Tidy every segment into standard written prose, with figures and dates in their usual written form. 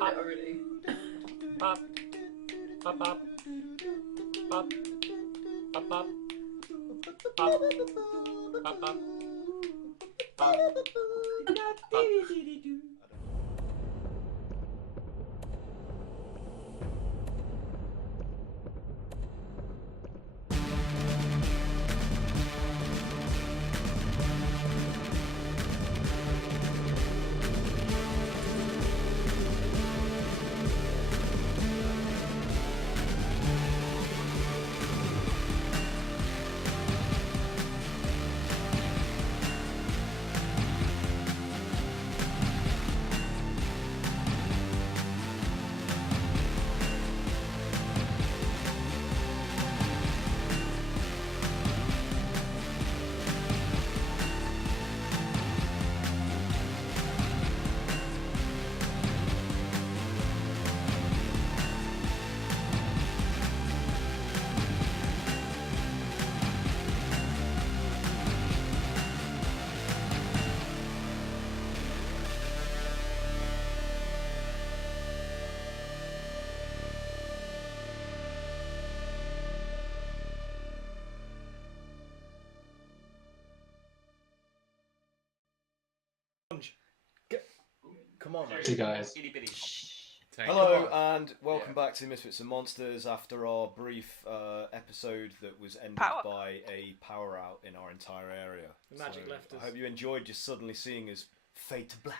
Already. Pop. Pop pop. Pop. Pop pop. Pop. Pop pop. Pop. Pop. Come on, mate. Hey guys. Hello and welcome back to Misfits and Monsters after our brief episode that was ended by a power out in our entire area. The magic left us. I hope you enjoyed just suddenly seeing us fade to black.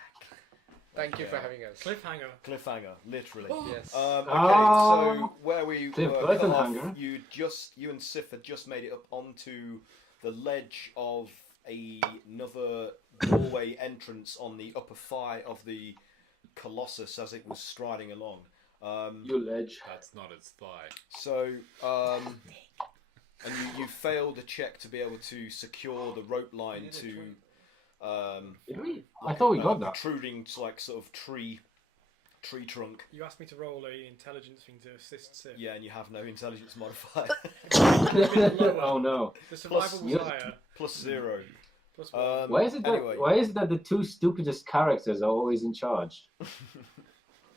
Thank you for having us. Cliffhanger, literally. Yes. Okay, so where we were cut off, cliffhanger. you and Sif had just made it up onto the ledge of another doorway entrance on the upper thigh of the Colossus as it was striding along. You ledge. That's not its thigh. So, and you failed a check to be able to secure the rope line to. Did we? I thought we got that. Protruding like sort of tree trunk. You asked me to roll an intelligence thing to assist Sif. Yeah, and you have no intelligence modifier. Oh no. The survival was Plus- higher. +0. Plus one. Why is it that? Anyway. Why is it that the two stupidest characters are always in charge?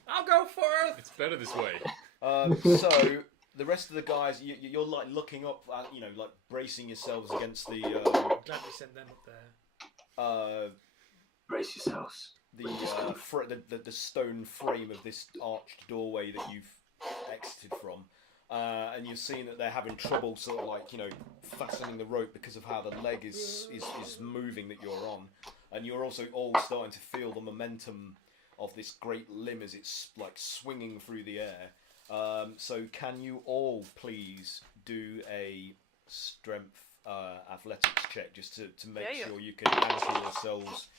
I'll go first! It's better this way. So the rest of the guys, you're like looking up, like bracing yourselves against the. I'm glad we sent them up there. Brace yourselves. The stone frame of this arched doorway that you've exited from, and you've seen that they're having trouble sort of like fastening the rope because of how the leg is moving that you're on, and you're also all starting to feel the momentum of this great limb as it's like swinging through the air. So can you all please do a strength athletics check just to make sure you can anchor yourselves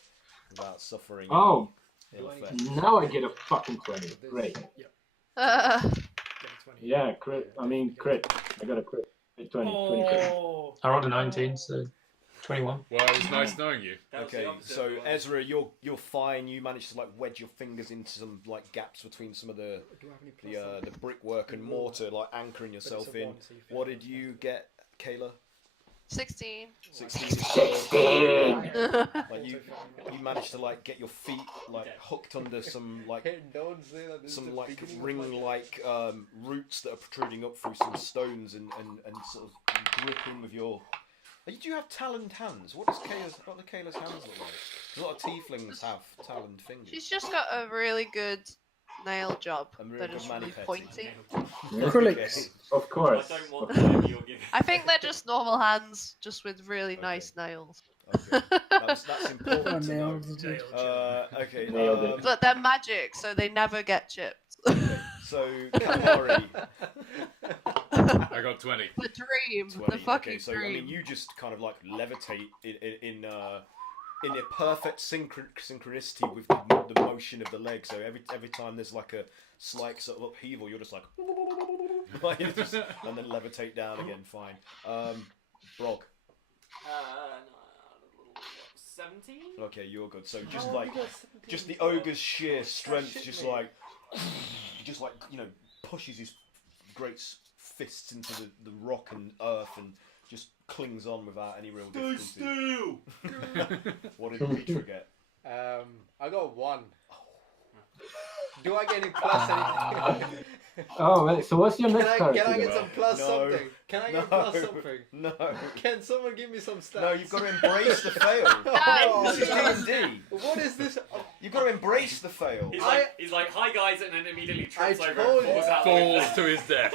without suffering. Oh, ill effect. now I get a fucking 20. Great. Get a 20. Yeah, crit. I mean crit. I got a crit. 20 crit. Oh! I rolled a 19, so 21. Well, it was nice knowing you. Okay, so Ezra, you're fine. You managed to like wedge your fingers into some like gaps between some of the brickwork and mortar, like anchoring yourself in. What did you get, Kayla? 16. 16. Like you managed to like get your feet like hooked under some like ring like roots that are protruding up through some stones and sort of grip in with your. Do you have taloned hands? What do Kayla's hands look like? A lot of tieflings have taloned fingers. She's just got a really good nail job. A really They're good just really mani-pedi. pointy. Acrylics. Of course. I don't want the name you're giving. I think they're just normal hands, just with really nice nails. Okay, that's important to know. Okay, Nailed it. But they're magic, so they never get chipped. so Kamari, I got 20. The dream. 20. The fucking Okay, so dream. I mean, you just kind of like levitate in a perfect synchronicity with the motion of the leg. So every time there's like a slight sort of upheaval, you're just like, and then levitate down again. Fine. Brog. 17? Okay, you're good. So just the ogre's sheer strength, just like pushes his great fists into the rock and earth and just clings on without any real difficulty. What did the creature get? I got 1. Do I get any plus anything? Oh, right. So what's your next Can character? I get then? some plus No. something? Can I get plus something? No. Can someone give me some stats? No, you've got to embrace the fail. Oh, This is D&D. What is this? You've got to embrace the fail. He's like, hi guys, and then immediately trips I over told and falls you. out. Falls to his death.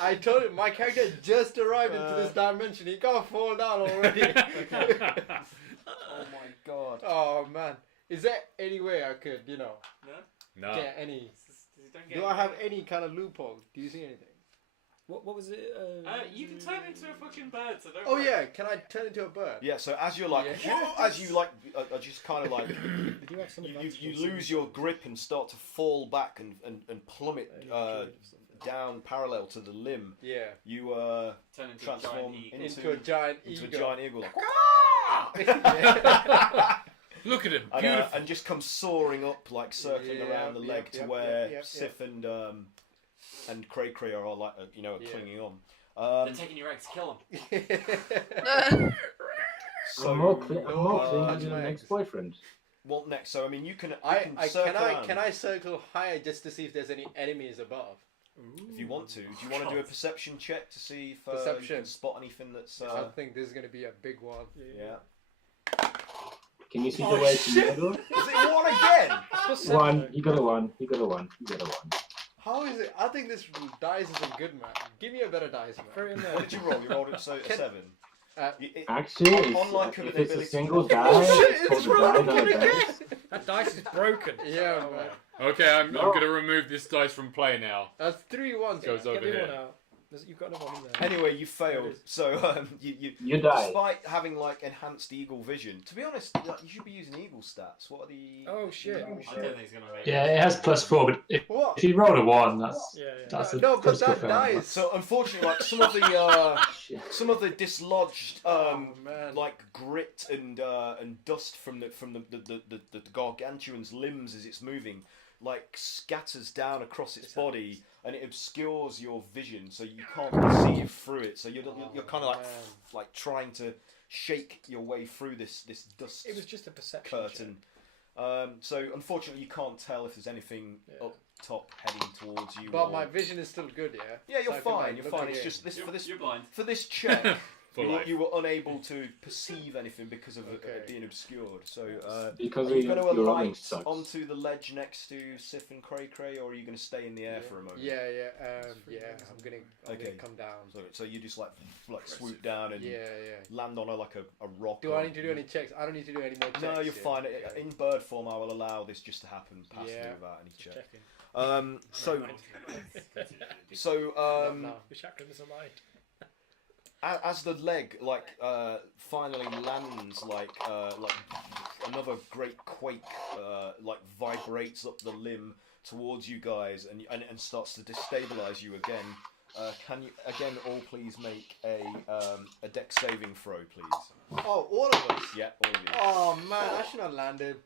I told him my character just arrived into this dimension. He can't fall down already. Oh my god. Oh man, is there any way I could, No. get any? Don't get Do I have any kind of loophole? Do you see anything? What was it? You can turn into a fucking bird, so don't Oh worry. yeah, can I turn into a bird? Yeah, so as you're like, Yeah. as you like, just kind of like, Did you have some you lose your grip and start to fall back and plummet down parallel to the limb. Yeah. You Turn into transform a giant eagle. Into a giant into a eagle. giant eagle. Look at him. And, Beautiful. and just come soaring up, like circling Yeah, around the leg yep, to where yep. Sif and Cray Cray are all like, Yeah. clinging on. They're taking your eggs to kill them. So, I'm more clean than touch your my ex-boyfriend. what next? So I mean, you can Can I circle higher just to see if there's any enemies above? if you want to. Do you want to do a perception check to see if you Perception. can spot anything that's? I think this is gonna be a big one. Yeah. Can you see the way to the middle? Is it one again? One. You got a 1. You got a 1. You got a 1. How is it? I think this dice isn't good, man. Give me a better dice, Throw man. it in there. What did you roll? You rolled it so Can- 7. Uh, Actually, Unlike if an it's a ability- single die, Oh, shit, it's called it's a die broken on the again. dice. That dice is broken. Yeah, man. Okay, I'm going to remove this dice from play now. That's 3 ones. Goes man. over Get the here. one out. You've got another one in there. Anyway, you failed. So You die. despite having like enhanced eagle vision, to be honest, like, you should be using eagle stats. What are the? Oh shit. I don't think he's gonna make Yeah, it. it has +4, but if What? you roll a 1, that's Yeah, yeah. that's a No, but critical that fail. dice. So unfortunately, like some of the dislodged man. like grit and dust from the gargantuan's limbs as it's moving, like scatters down across its body, and it obscures your vision, so you can't perceive through it. So you're kind of man. like trying to shake your way through this dust It was just a perception curtain. So unfortunately, you can't tell if there's anything Yeah. up top heading towards you. But or... my vision is still good, yeah? Yeah, you're So I can, fine. like, You're look fine. at It's it. just You're blind. for this check. For life. You were unable to perceive anything because of Okay. it being obscured. So, Because are you going to your rolling alight sucks. onto the ledge next to Sif and Cray Cray, or are you going to stay in the air for a moment? Yeah, I'm gonna come down. So you just like swoop down and Yeah. land on a rock. Do or- I need to do any checks? I don't need to do any more checks. No, you're yeah? fine. Okay. In bird form, I will allow this just to happen passively Yeah. without any check. Checking. So No. The chakra is aligned. as the leg finally lands, like another great quake vibrates up the limb towards you guys and starts to destabilize you again. Can you again all please make a dex saving throw, please? Oh, all of us? Yeah, all of you. Oh man, I should have landed.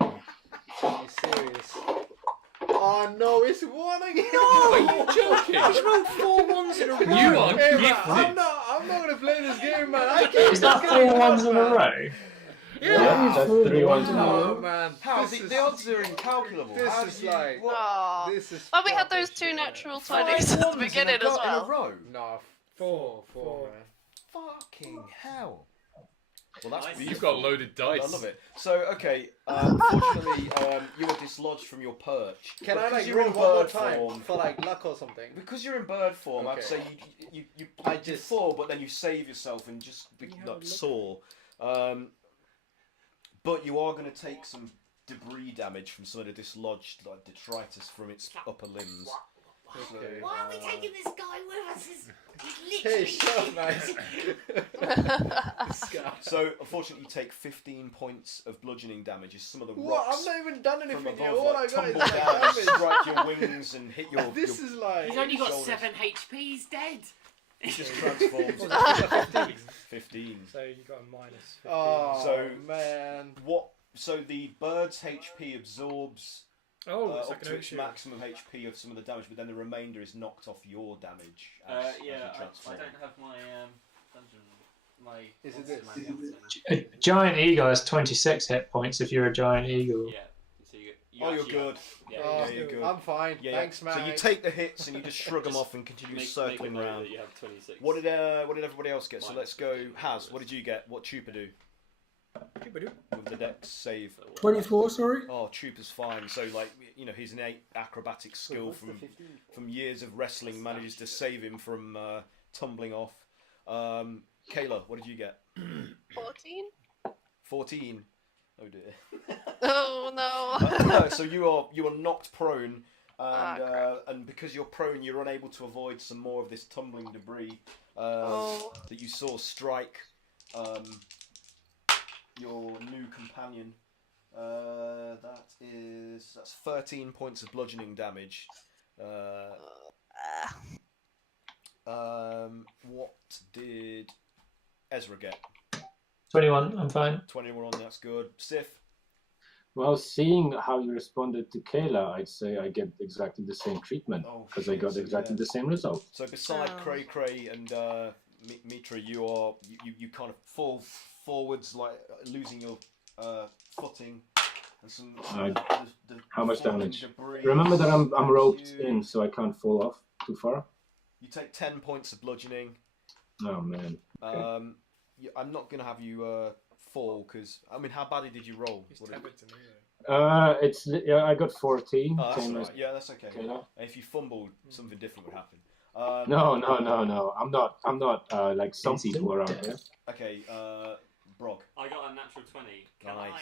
Are you serious? Oh no, it's 1 again. Are you joking? He's rolled 4 ones in a row. You are Hey, man, gifted. I'm not gonna play this game, man. I can't. Is that 4 1s in a row? Yeah, that's 3 1s in a Oh row. man, How this the odds are incalculable. this How is do you- like- what? Aw. This is. Well, we had fucking those 2 shit. natural 5 20s at the ones beginning in a as in a well. row. No, Four, man. Fucking hell. Well, that's Nice. beautiful. You've got loaded I dice. love it. So, okay, unfortunately, you were dislodged from your perch. Can But I because like you're roll in one more bird time form- for like luck or something? Because you're in bird form, I'd Okay. say you I you just- fall, but then you save yourself and just like soar. But you are going to take some debris damage from some of the dislodged like detritus from its upper limbs. Okay. Why are we taking this guy with us? He's Hey, literally. shut up, man. So, unfortunately, you take 15 points of bludgeoning damage as some of the What? rocks I've not even done from anything yet. above All I like, got is tumble like down and damage. strike your wings and hit your. This your is like. He's only got shoulders. 7 HP. He's dead. just transforms. 15. 15. So you got a minus 15. Oh So- man. What? So the bird's HP absorbs Oh, it's up like to an its issue. maximum HP of some of the damage, but then the remainder is knocked off your damage. Yeah, you I transform. don't have my dungeon. My Is it monster this? manual thing. A giant eagle has 26 hit points if you're a giant eagle. Yeah. So you Oh, you're actually good. Yeah. Oh, Yeah, you're good. I'm fine. Yeah, Thanks, so man. you take the hits and you just shrug them Just off and continue make circling a note around. that you have 26. What did everybody else get? So Minus let's go. 15. Haz, what did you get? What Trooper do with the dex save? 24, sorry. Oh, Trooper's fine. So like his innate acrobatic skill from years of wrestling manages to save him from tumbling off. Kayla, what did you get? 14? 14. Oh dear. Oh no. So you are knocked prone, and because you're prone, you're unable to avoid some more of this tumbling debris that you saw strike your new companion. That's 13 points of bludgeoning damage. What did Ezra get? 21, I'm fine. 21. That's good. Sif. Well, seeing how you responded to Kayla, I'd say I get exactly the same treatment Oh, because I got shit, exactly yeah. the same result. So beside Oh. Cray Cray and Mitra, you kind of fall forwards, like losing your footing, and some the How much falling damage? debris Remember that I'm smacks roped you. in, so I can't fall off too far. You take 10 points of bludgeoning. Oh man. Okay. I'm not gonna have you fall because how badly did you roll? He's What did- tethered to me though. I got 14. Oh, that's same all as right. Yeah, that's okay. Kayla. If you fumbled, something different would happen. No. I'm not like some people around here. Okay, Brog. I got a natural 20. Can Nice.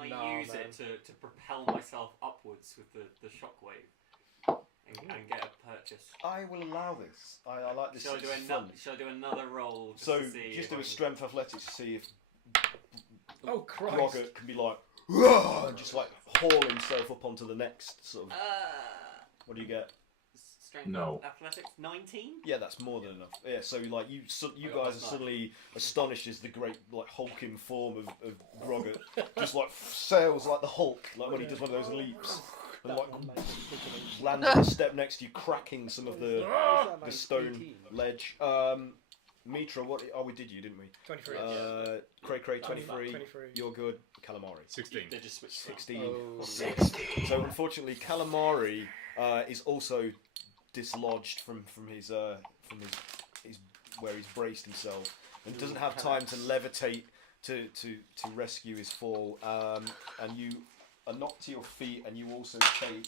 I No, use man. it to propel myself upwards with the shockwave and get a purchase? I will allow this. I like this. Shall I do It's fun. another roll? Just So to see just if do I a can- strength athletics to see if Oh Christ! Rocket can be like, "Rah!" and just like haul himself up onto the next sort of. What do you get? Strength No. athletics 19. Yeah, that's more than enough. Yeah, so like you I got guys are plus suddenly astonished as the great like hulking form of Groggett just like sails like the Hulk, like when he does one of those leaps, and like lands on the step next to you, cracking some of the stone ledge. Mitra, we did you, didn't we? 23. Cray Cray 23. 23. You're good. Calamari 16. They just switched. 16. Oh. 16. So unfortunately, Calamari is also dislodged from his where he's braced himself and doesn't have time to levitate to rescue his fall. And you are knocked to your feet, and you also take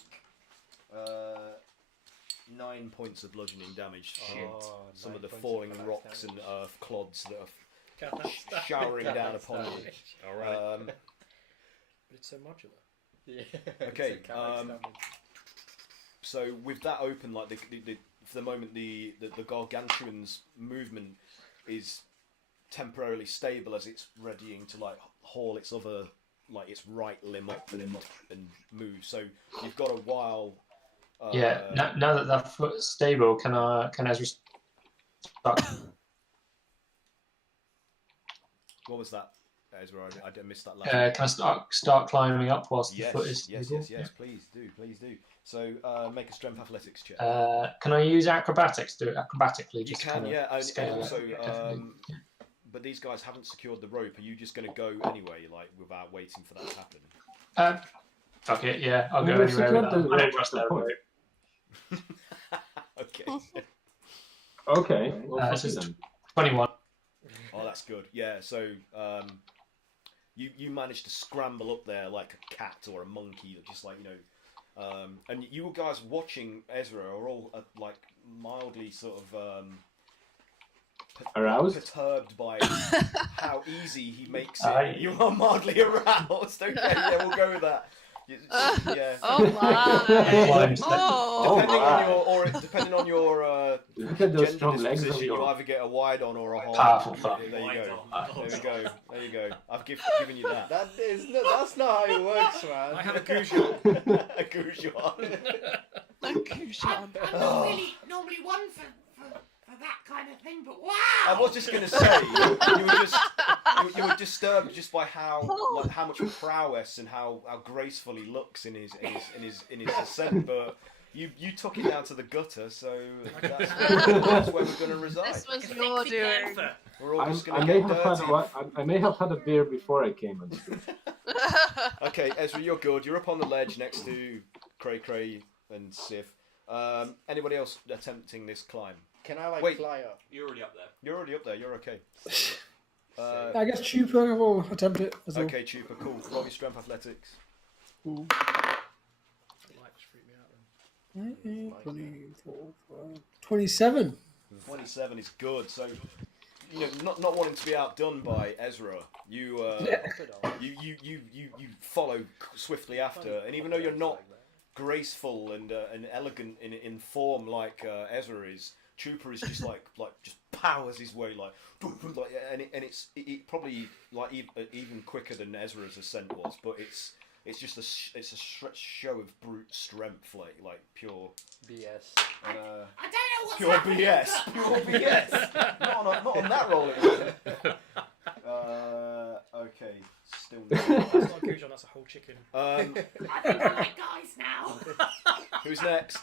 9 points of bludgeoning damage from some of the falling rocks and earth clods that are showering down upon you. All right. But it's so modular. Yeah. Okay, It's a character damage. So with that open, like for the moment, the gargantuan's movement is temporarily stable as it's readying to like haul its other, like its right limb up and move. So you've got a while. Now that that foot's stable, can Ezra start? What was that, Ezra? I missed that last. Can I start climbing up whilst the foot is yes, stable? yes. Please do. So make a strength athletics check. Can I use acrobatics? Do it acrobatically? You Just can, kind of yeah, and scale it. also, but these guys haven't secured the rope. Are you just going to go anyway, like without waiting for that to happen? Fuck it, yeah, I'll go We've anywhere with secured that. the I don't rope, trust what's that the rope. Okay. Okay, well, fuck It's you just then. 21. Oh, that's good. Yeah. So you managed to scramble up there like a cat or a monkey, that just like and you guys watching Ezra are all like mildly sort of Aroused? perturbed by how easy he makes Aye. it. You are mildly aroused. Okay, yeah, we'll go with that. Yeah. Oh my! Climbs. Oh! Depending on your Look at those gender strong legs of disposition, you yours. either get a wide on or a hard. Powerful fuck. There you Wide go. on. There you go. I've given you that. That's not how it works, man. I have a Goujon. A Goujon. Kujan. I'm not really normally one for that kind of thing, but wow! I was just going to say, you were disturbed just by how much prowess and how graceful he looks in his ascent, but you took it down to the gutter, so that's where we're going to reside. This was your doing. We're all just going I to may get have dirty. I may have had a beer before I came on stream. Okay, Ezra, you're good. You're up on the ledge next to Cray and Sif. Anybody else attempting this climb? Can I like Wait. fly up? You're already up there. You're already up there. You're okay. I guess Chupa will attempt it as well. Okay, Chupa, cool. Roll your strength athletics. Ooh. Lights freak me out then. 24, 27. 27 is good. So, not wanting to be outdone by Ezra, you follow swiftly after, and even though you're not graceful and elegant in form like Ezra is, Trooper is just like just powers his way and it probably like even quicker than Ezra's ascent was, but it's just a show of brute strength, like pure BS. I don't know what's pure happening. BS, pure BS. not on that roll. It wasn't. Okay, still. That's not a Kujan, that's a whole chicken. I think I like guys now. Who's next?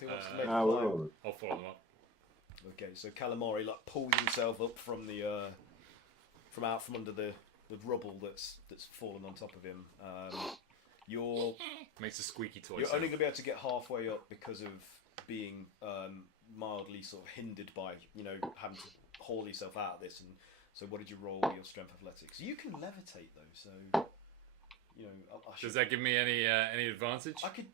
Who wants to make the climb? I'll follow them up. Okay, so Calamari pulls himself up from the from under the rubble that's fallen on top of him. You're Makes a squeaky toy only sound. going to be able to get halfway up because of being mildly sort of hindered by having to haul yourself out of this. And so, what did you roll your strength athletics? You can levitate though, so I should, Does that give me any advantage? I could.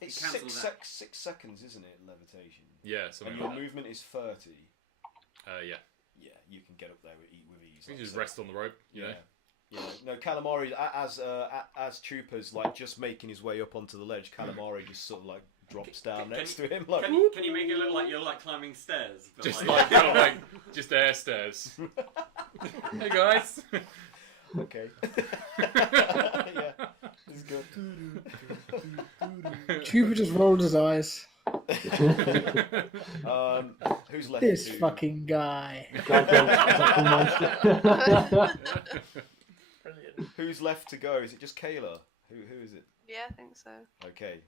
It's cancel 6 seconds, isn't it? Levitation. Yeah, something And your like that. movement is 30. Yeah. Yeah, you can get up there with ease. You like can just I said. rest on the rope, you know? Yeah. No, Calamari, as Trooper's just making his way up onto the ledge, Calamari just sort of drops down next to him. Can you make it look like you're climbing stairs? But Just just air stairs. Hey guys. Okay. Yeah, it's good. Chupa just rolled his eyes. Who's left? This to... fucking guy. Who's left to go? Is it just Kayla? Who is it? Yeah, I think so. Okay.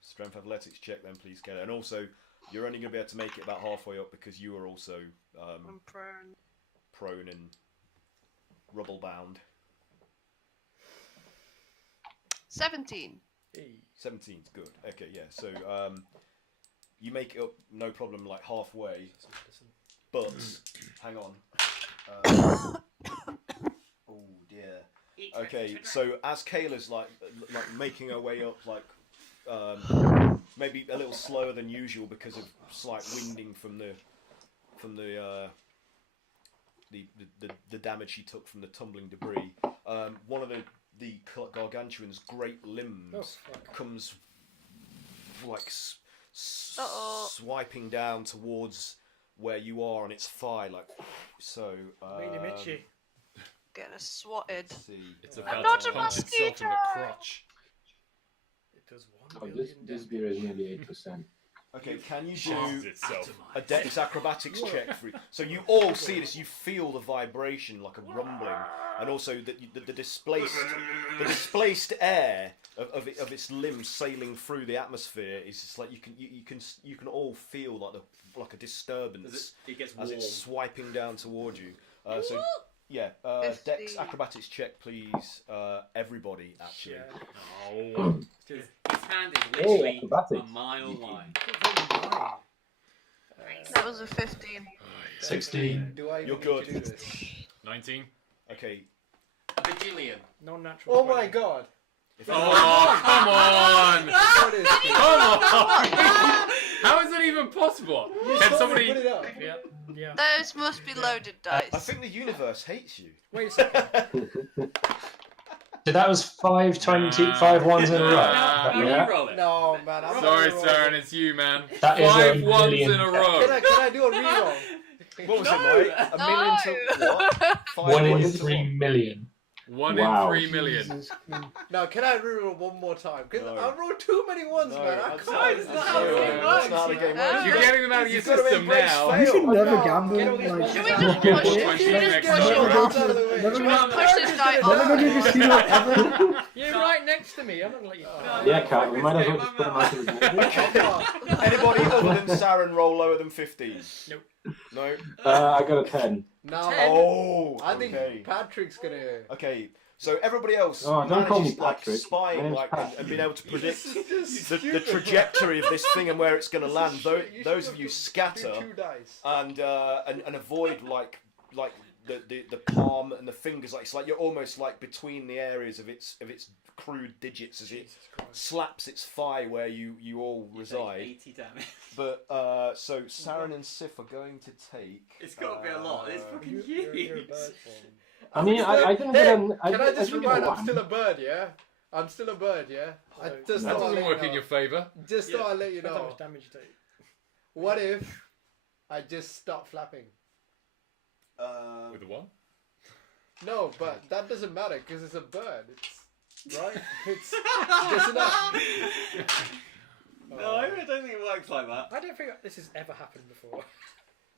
Strength athletics check then, please, Kayla. And also, you're only going to be able to make it about halfway up because you are also I'm prone. prone and rubble bound. 17. 17's good. Okay, yeah. So you make it up, no problem, halfway. But hang on. Oh dear. Okay, so as Kayla's making her way up, maybe a little slower than usual because of slight winding from the damage she took from the tumbling debris. One of the gargantuan's great limbs comes swiping down towards where you are on its thigh, so. Made him itchy. Getting swatted. Let's see. It's about not to a punch itself in the mosquito! crotch. It does Oh, 1 this billion beer is nearly 8%. Okay, can you Changes do itself. a dex acrobatics check for it? So you all see this, you feel the vibration like a rumbling, and also the displaced air of its limbs sailing through the atmosphere is just you can all feel like a disturbance It gets as warm. it's swiping down towards you. So yeah, 50. dex acrobatics check, please. Everybody actually. Yeah. Oh. His hand is literally acrobatics. a mile wide. That was a 15. 16. Do I even You're need good. to do this? 19. Okay. A bajillion. Non-natural. Oh 20. my god! Oh, come on! What is this? Come on! How is that even possible? You Can told me somebody... to put it up. Yeah. Yeah. Those must be loaded dice. I think the universe hates you. Wait a second. So that was 5 ones in a row. Nah. How Yeah. you roll it? No, man. I'm Sorry, not Saren, it's you, man. That is 5 a ones million. in a row. Can I do a reroll? What was No. it, mate? A million to what? 5 1 in million to 3 million. 1 Wow. in 3 million. Jesus. Now, can I reroll one more time? Because No. I rolled too many ones, No, man. I that's can't. it's not how the game That's works. not how the game works. You're getting them out of your You've got to system embrace now. fail. You should never no. gamble. Get all these Like, ones Should we out. just push it? Punch Should we you just next push door. it Never off? go to- Should never Should we go- just push this guy never go to a off? casino ever. You're right next to me. I'm not gonna let you. Yeah, Cat, we might as well just put him out of his misery. Anybody other than Saren roll lower than 15? Nope. No? I got a 10. Now, Oh, I think okay. Patrick's gonna. Okay, so everybody else Oh, don't call me manages like Patrick. spying My name's like Patrick. and being able to predict Just the stupid, trajectory of this thing and where it's going to land. Those of you Do scatter 2 dice. and avoid like the palm and the fingers. Like it's like you're almost like between the areas of its crude digits as it slaps its thigh where you all You take reside. 80 damage. But so Saren and Sif are going to take. It's got to be a lot. It's fucking You're a huge. bird form. I mean, I didn't Hey, get an. Can I just didn't get remind? a I'm one. still a bird, yeah. I'm still a bird, yeah. I just That thought I'd doesn't let work you in your know. favour. Just Yeah. thought I'd let you Depends how know. much damage you take. What if I just stop flapping? With a 1? No, but that doesn't matter because it's a bird. It's right. It's just enough. No, I don't think it works like that. I don't think this has ever happened before.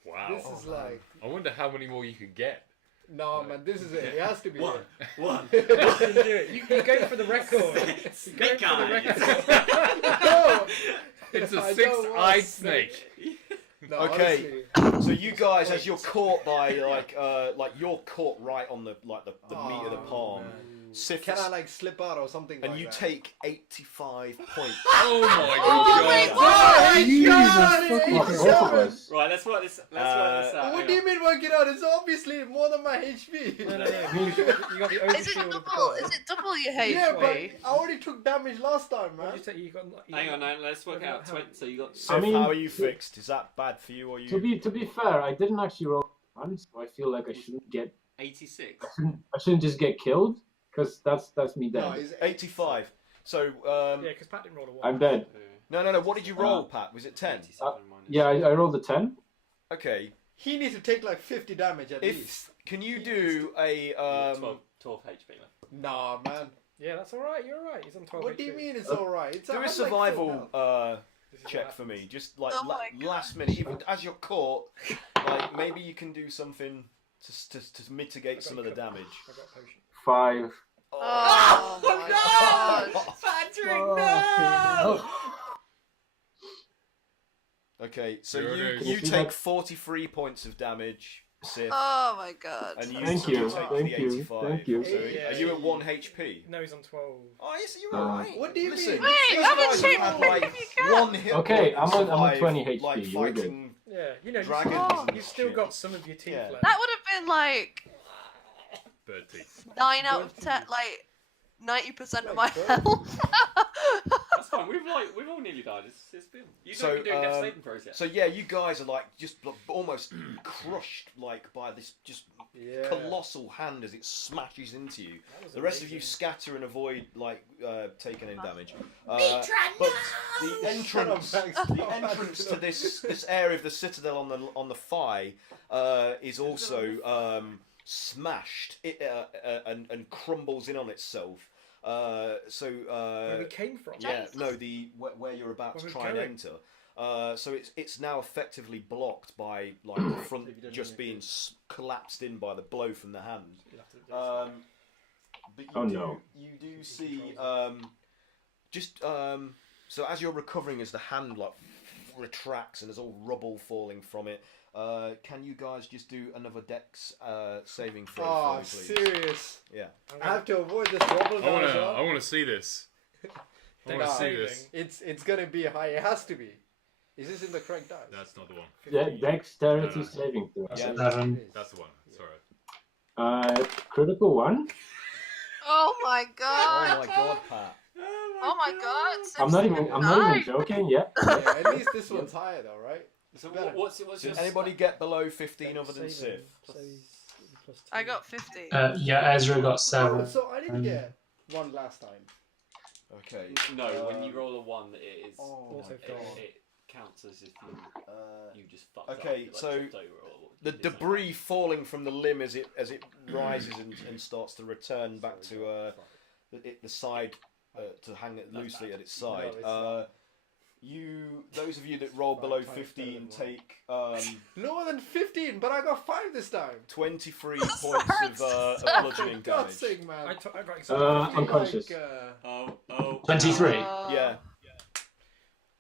Wow. This is like I wonder how many more you could get. no, man. This is it. It has to be One. it. One. You can do it. You go for the record. You go Snake for the eyes. record. No, It's a I don't 6-eyed want snake. No, Okay. honestly. So you guys, as you're caught by like you're caught right on the meat of the palm. man. Sif, Can I like slip out or something? and like you that? take 85 points. Oh my Oh my god. god! Jesus God, fucking Well, Christ. both of us. Right, let's work this out. What do you mean work it out? It's obviously more than my HP. No. You got the overshield. Is it of the double? bird. Is it double your HP? Yeah, but I already took damage last time, What man. did you say? You got. Hang on, now, let's work What out. about 20, so you got. Sif, I mean- how are you fixed? Is that bad for you or you? To be fair, I didn't actually roll one, so I feel like I shouldn't get. 86. I shouldn't just get killed, because that's me No, dead. it's 85. So Yeah, because Pat didn't roll a 1. I'm dead. no. What did you roll, Pat? Was it 10? 87 minus. Yeah, I rolled a 10. Okay. He needs to take like 50 damage at least. If can you do a 12 HP left. Nah, man. Yeah, that's alright. You're alright. He's on 12. What do you mean it's alright? It's do I'm a like full survival health. This is check what for me? happens. Just like Oh my God. last minute, even as you're caught, like maybe you can do something to mitigate some of the damage. I got a potion. 5. Oh my god! Patrick, no! Okay, so Here it is. you Can you take see 43 points of damage, Sif, Oh my god! and you Thank take you, the thank you, 85. thank you. So Yeah, are you at 1 HP? No, he's on 12. Oh, yes, you're alright. What do you Listen, mean? Wait, these I'm guys a have had, like, chick. one hit Okay, point I'm on survive, 20 HP, like you're good. fighting. Yeah, you know, Dragons and you've still shit. got some of your teeth Yeah. left. That would have been like Bird teeth. 9 out of 10, like 90% of my Like bird health. That's fine. We've all nearly died. It's been. You So, don't be doing death saving throws yet. So yeah, you guys are like just almost crushed like by this just Yeah. colossal hand as it smashes into you. That was The rest of you amazing. scatter and avoid like taking any damage. Mitra, But no! the entrance, Shut up, Max. the entrance to this area of the citadel on the thigh is also smashed and crumbles in on itself. Where So we came from. yeah, no, where you're about Where to we're try and going. enter. So it's now effectively blocked by like the front If you don't just know being collapsed in by the blow from the hand. You'll have to do this. But you Oh, do no. you do see so as you're recovering, as the hand like retracts and there's all rubble falling from it. Can you guys just do another Dex saving throw Oh, for me, please? serious. Yeah. I have to avoid this wobble now as I well. want to see this. I want to Nah. see this. It's gonna be high. It has to be. Is this in the correct dice? That's not the one. Dexterity No. saving throw. Yeah. 11. That's the one. It's alright. Critical 1. Oh my Oh god! my god, Pat. Oh my god! I'm not even joking. Yeah. Yeah, at least this one's higher though, right? So better. what's Did your anybody get below 15 other than Sif? I got 50. Yeah, Ezra got Oh, 7. so I didn't get one last time. Okay. No, when you roll a 1, it is. Oh Also my fail. god. it counts as if you just fucked okay, up. Like, so tripped over or the did something debris falling from the limb as it rises and starts to return back to the side to hang it loosely at its side. Those of you that roll below 15 take Lower than 15, but I got 5 this time. 23 points of bludgeoning For God's damage. sake, man. Unconscious. 23. Yeah.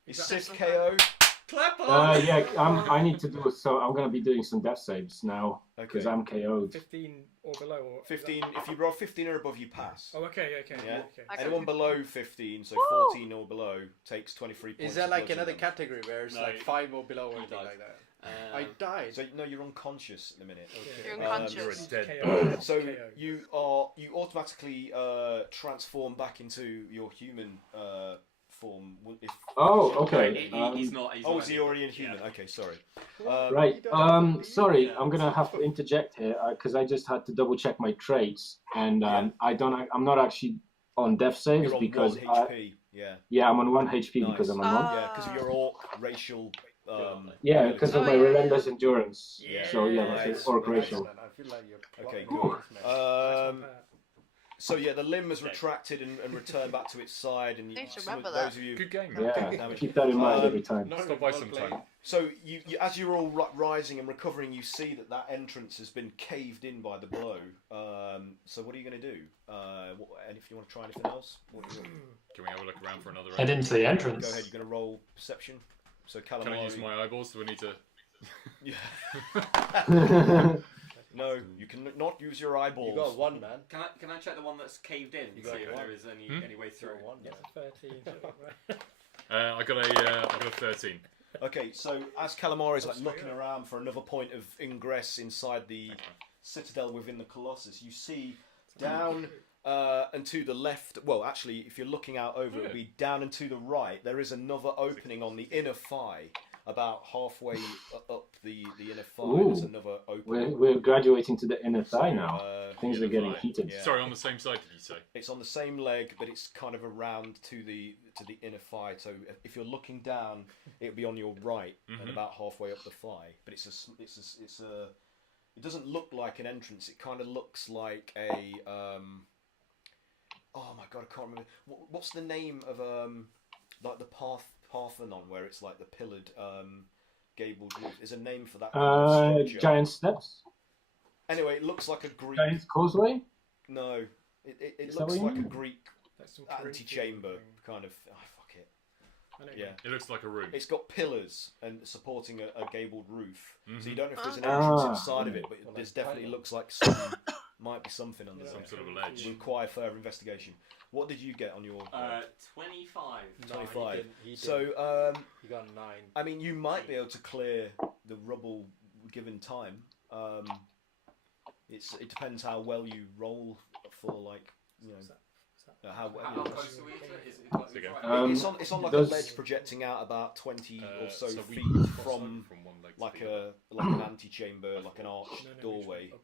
Is Sith KO? Clap Yeah, I need to do so. I'm gonna be doing some death saves now because I'm KO'd. 15 or below. Or 15. If you roll 15 or above, you pass. Oh, okay. Yeah. I got Anyone below 15, so 14 or below, takes 23 points. Is there of like bludgeoning another damage. category where it's No, like 5 or below or anything died. like that? I died. So no, you're unconscious in a minute. You're You're unconscious. dead. KO. So KO. you automatically transform back into your human form. If, Oh, okay. He's not. He's oh, not is he already in human? Okay, sorry. Right. Sorry, I'm gonna have to interject here because I just had to double check my traits, and I'm not actually on death saves You're on because 1 HP. yeah, I'm on 1 HP because Nice. I'm a monk. Yeah, because of your orc racial. Yeah, because of Oh, my yeah. relentless endurance. Yeah. So yeah, Nice. that's orc Nice. racial. I feel like you're Okay, plotting good. against me. So yeah, the limb has retracted and returned back to its side, and Thanks, some of remember those that. of you. Good game. Yeah, Damage. keep that in mind every time. No, Stop by well sometime. played. So you as you're all rising and recovering, you see that entrance has been caved in by the blow. So what are you going to do? And if you want to try anything else, what do you want? Can we have a look around for another? Head into the Go entrance. ahead. You're going to roll perception. So calamari. Can I use my eyeballs? Do we need to? Yeah. No, you can not use your eyeballs. You got 1, man. Can I check the one that's caved in? You See got if one. there is any way through. 1. Yeah, 13. I got a 13. Okay, so as Calamari is like looking around for another point of ingress inside the citadel within the Colossus, you see down and to the left. Well, actually, if you're looking out over, it'll be down and to the right. There is another opening on the inner thigh, about halfway up the inner thigh. There's Ooh. another opening. We're graduating to the inner thigh now. Things yeah, are getting right. heated. Yeah. Sorry, on the same side, did you say? It's on the same leg, but it's kind of around to the inner thigh. So if you're looking down, it'll be on your right and about halfway up the thigh. But it doesn't look like an entrance. It kind of looks like a oh my god, I can't remember. What's the name of like the Parthenon, where it's like the pillared gabled roof? There's a name for that kind of structure. Giant steps. Anyway, it looks like a Greek. Giant causeway. No, it Is that looks what you like a mean? Greek That's some antechamber Corinthian kind of. Oh, fuck it. thing. I know Yeah. It looks like a room. It's got pillars and supporting a gabled roof, so you don't know if there's an Ah. entrance Ah. inside of it, but Well, there's like definitely Python. looks like some might be something under Some there. sort of a ledge. Require further investigation. What did you get on your? 25. No, 25. he didn't. So, You got 9. I mean, you might be able to clear the rubble given time. It depends how well you roll for, like, you know, how well. How close are we to it? Is it like Okay. right? It's on like does- a ledge projecting out about 20 or so we feet cross from over one leg to like the other. an antechamber, like an arched doorway. Up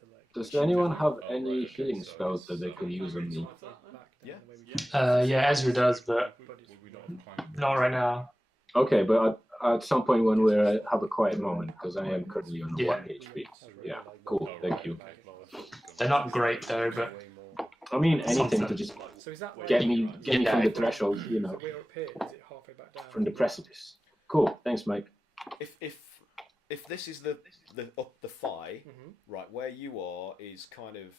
the leg. Does anyone have Oh, any right, okay, healing so spells it's, that they could use on me? Back down Yeah. the way we Yeah, Ezra does, but We don't climb. not right now. Okay, but at some point when we have a quiet moment, because I am currently on Yeah. 1 HP. Yeah, cool, Oh, thank right, you. okay. They're not great though, but I mean, anything to just So is that like, get me from the Yeah. threshold, you know, so we're up here? Is it halfway back down? from the precipice. Cool, thanks, Mike. If this is the up the thigh, Mhm. right where you are is kind of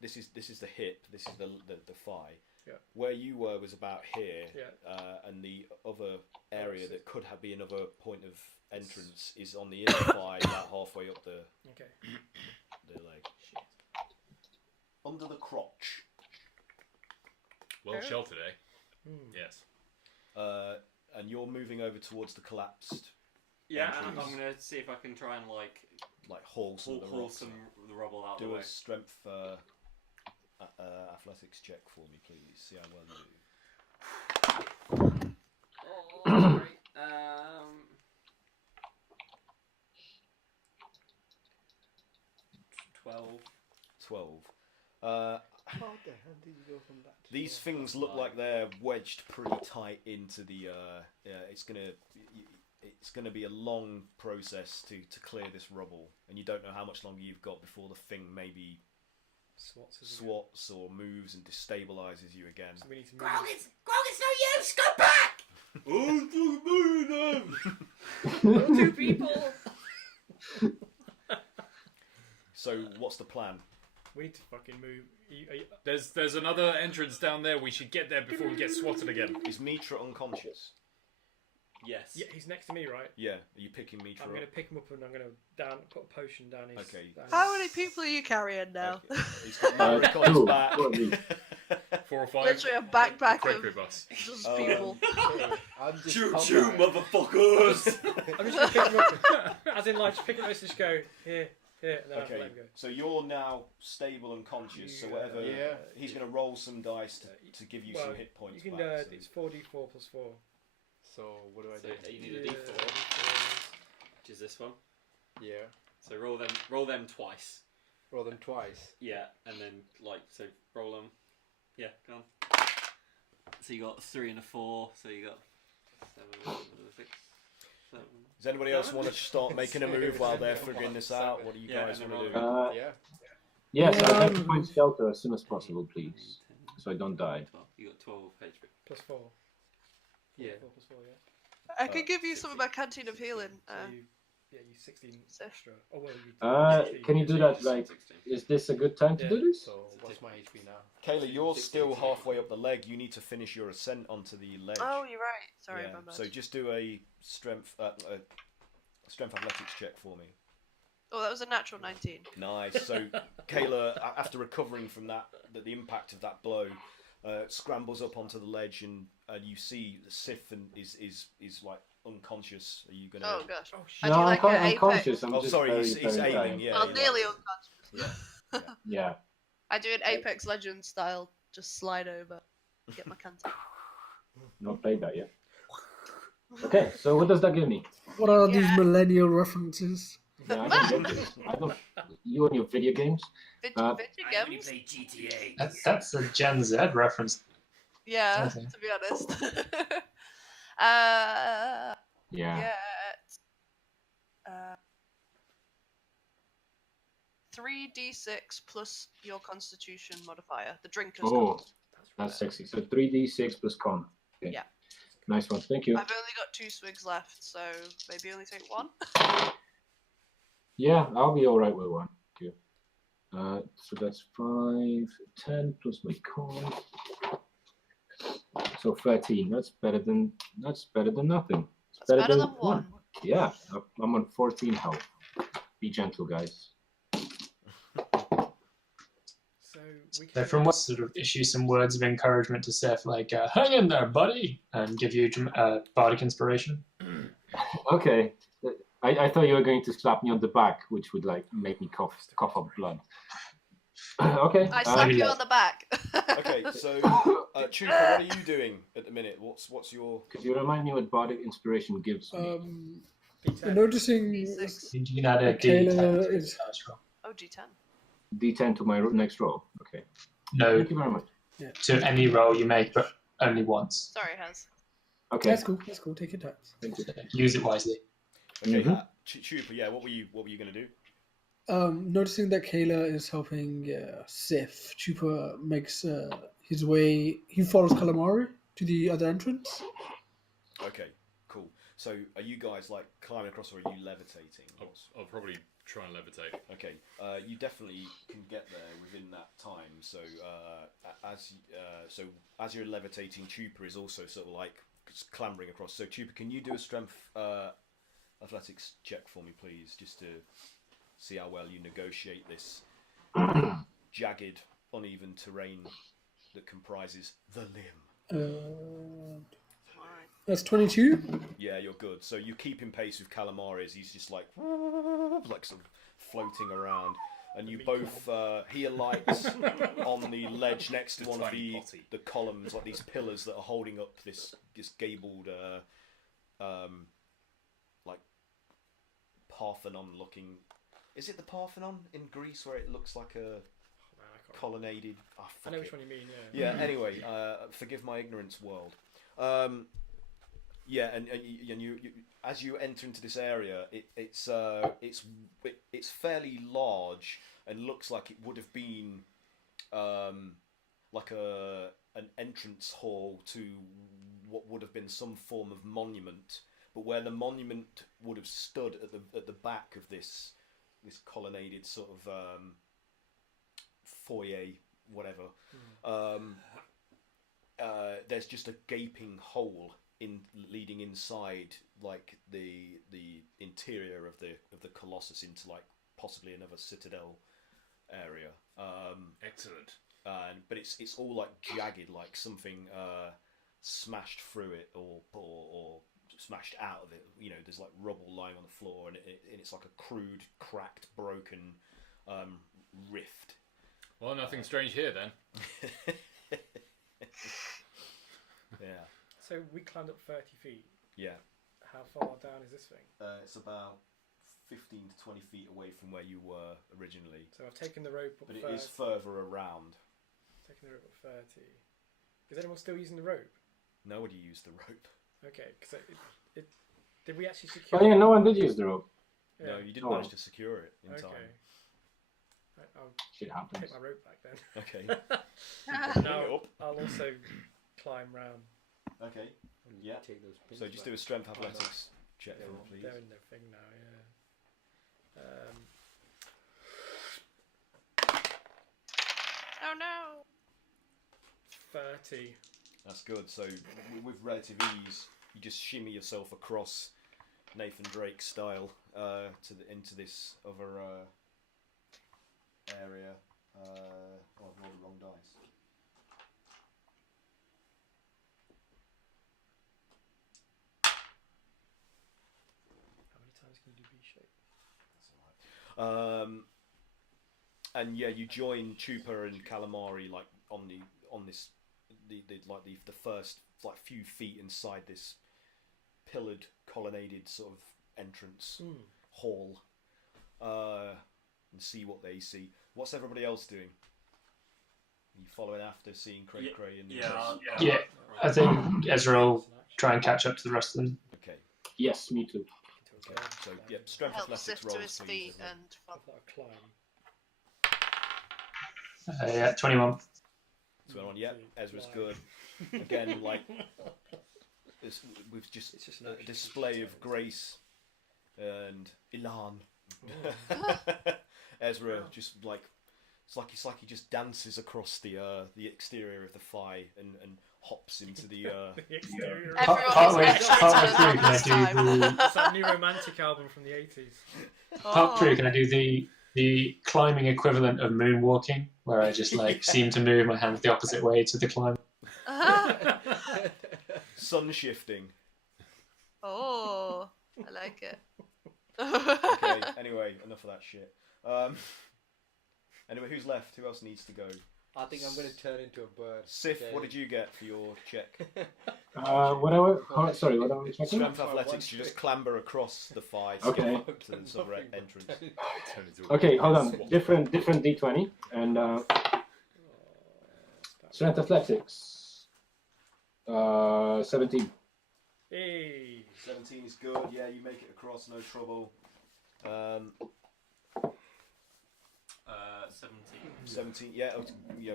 this is the hip, this is the thigh. Yeah. Where you were was about here, Yeah. and the other area that could be another point of entrance is on the inner thigh, about halfway up the Okay. leg. Under the crotch. Well sheltered, eh? Yes. And you're moving over towards the collapsed, Yeah, and entrance. I'm gonna see if I can try and like haul some of the haul rocks some out. of the rubble out of Do the a way. strength athletics check for me, please. See how well you do. Oh, great. 12. 12. How the hell did you go from that? to These that? things look like they're wedged pretty tight into the. It's gonna be a long process to clear this rubble, and you don't know how much longer you've got before the thing maybe swats or moves and destabilizes you again. So we need to move. Grog, it's no use. Go back. Two people. So what's the plan? We need to fucking move. There's another entrance down there. We should get there before we get swatted again. Is Mitra unconscious? Yes. Yeah, he's next to me, right? Yeah. Are you picking Mitra I'm up? gonna pick him up and I'm gonna put a potion down his. Okay. down How his- many people are you carrying now? Okay. He's got Maverick on his Two. back. 4 or 5. Literally a backpack Quickly, of bus. just people. Okay, I'm just Choo combat. choo, motherfuckers! I'm just gonna pick him up, as in like just pick him up and just go here, and then I'll Okay, let him go. so you're now stable and conscious. So whatever, he's going to roll some dice to give you some hit points. You can. back, so- It's 4d4 plus 4. So what do I So do? you need a Yeah, D4, which is this one. Yeah. So roll them twice. Roll them twice. Yeah, and then roll them. Yeah, go on. So you got 3 and a 4. So you got 7 and a 6. 7. Does anybody else want to start making a move while they're figuring this out? What do you guys and want then to do? roll Yeah. Yes, I'd like to find shelter as soon as possible, please, so I don't die. 12. You got 12 HP. Plus 4. Yeah. 4 plus 4, yeah. I could give you some of my canteen of healing. So you 16 extra. Oh well, you. Can you do that? Like, 16. is this a good time to do this? So what's my HP now? Kayla, you're still halfway up the leg. You need to finish your ascent onto the ledge. Oh, you're right. Sorry, Yeah, my bad. so just do a strength athletics check for me. Oh, that was a natural 19. Nice. So Kayla, after recovering from the impact of that blow, scrambles up onto the ledge, and you see Sith is like unconscious. Are you gonna? Oh gosh. Oh I shit. do No, like I'm an unconscious. I'm Oh, just sorry, very, he's very aiming. tired. Yeah. I'm you're nearly right. unconscious. Yeah. I do an Apex Legends style, just slide over, get my canteen. Not played that yet. Okay, so what does that give me? What are these Yeah. millennial references? Yeah, I don't get this. I don't. You and your video games. Video games? GTA. That's a Gen Z reference. Yeah, Okay. to be honest. Yeah. Yeah. 3d6 plus your constitution modifier, the drinker's Oh, con. that's sexy. So 3d6 plus con. Okay. Yeah. Nice one. Thank you. I've only got 2 swigs left, so maybe only take 1. Yeah, I'll be all right with one. Thank you. So that's 5, 10 plus my con. So 13. That's better than nothing. It's That's better than 1. Yeah, I'm on 14 health. Be gentle, guys. So we So can. from what sort of issue some words of encouragement to Seth, like "Hang in there, buddy," and give you bardic inspiration. Okay. I thought you were going to slap me on the back, which would like make me cough up blood. Okay. I slap maybe you not. on the back. Okay, so Chupa, what are you doing at the minute? What's your? Could you remind me what bardic inspiration gives me? D10. Noticing D6. You can add a Kayla D10 to is- the dice roll. Oh, G10. D10 to my next roll. Okay. No, Thank you very much. to any roll you make, but only once. Sorry, Has. Okay. That's cool. That's cool. Take your time. Thank you. Use it wisely. Okay, Mhm. Chupa, yeah. What were you gonna do? Noticing that Kayla is helping Sif, Chupa makes his way. He follows Calamari to the other entrance. Okay, cool. So are you guys like climbing across, or are you levitating? I'll probably try and levitate. Okay, you definitely can get there within that time. So as you're levitating, Chupa is also sort of like clambering across. So Chupa, can you do a strength athletics check for me, please, just to see how well you negotiate this jagged, uneven terrain that comprises the limb. That's 22. Yeah, you're good. So you keep in pace with Calamari as he's just like sort of floating around, and you both he alights on the ledge next to one of the columns, like these pillars that are holding up this gabled like Parthenon looking. Is it the Parthenon in Greece where it looks like a colonnaded. Oh, I fuck know it. which one you mean. Yeah. Yeah. Anyway, forgive my ignorance, world. Yeah, and you as you enter into this area, it's fairly large and looks like it would have been like an entrance hall to what would have been some form of monument, but where the monument would have stood at the back of this colonnaded sort of foyer, whatever. There's just a gaping hole leading inside, like the interior of the Colossus into like possibly another Citadel area. Excellent. But it's all like jagged, like something smashed through it or smashed out of it. You know, there's like rubble lying on the floor, and it's like a crude, cracked, broken rift. Well, nothing strange here then. Yeah. So we climbed up 30 feet. Yeah. How far down is this thing? It's about 15 to 20 feet away from where you were originally. So I've taken the rope up But it 30. is further around. Taking the rope up 30. Is anyone still using the rope? Nobody used the rope. Okay, because did we actually secure? Oh yeah, no one did use the rope. Yeah. No, you didn't manage to secure it in time. Right, I'll Shit happens. take my rope back then. Okay. Now Bring it up. I'll also climb round. Okay. And Yeah. Take those pins So just back. do a strength athletics check Yeah, for it, please. they're in their thing now, yeah. Oh no! 30. That's good. So with relative ease, you just shimmy yourself across Nathan Drake style into this other area. Oh, I've rolled the wrong dice. How many times can you do V-shape? That's alright. And yeah, you join Chupa and Calamari like on this the first like few feet inside this pillared colonnaded sort of entrance hall, and see what they see. What's everybody else doing? Are you following after seeing Cray Cray and Yeah, I think Ezra will try and catch up to the rest of them. Okay. Yes, me too. Okay. So yeah, strength Help athletics Sif to rolls, his please. feet Ezra. and I've got a climb. Yeah, 21. So on, yeah, Ezra's good. Again, like this, with just a display of grace and elan. Ezra just like it's like he just dances across the exterior of the Phi and hops into the. The exterior. Everyone is Partway extra through, can I this do time. the It's that new romantic album from the 80s. part 3? Can I do the climbing equivalent of moonwalking, where I just like seem to move my hands the opposite way to the climb? Sun shifting. Oh, I like it. Okay. Anyway, enough of that shit. Anyway, who's left? Who else needs to go? I think I'm going to turn into a bird. Sif, Okay. what did you get for your check? What are we? Sorry, what are we checking? Strength athletics. You just clamber across the Phi to Okay. get up to the sort of entrance. Okay, hold on. Different D20 and strength athletics. 17. Hey. 17 is good. Yeah, you make it across, no trouble. 17. 17. Yeah, yeah.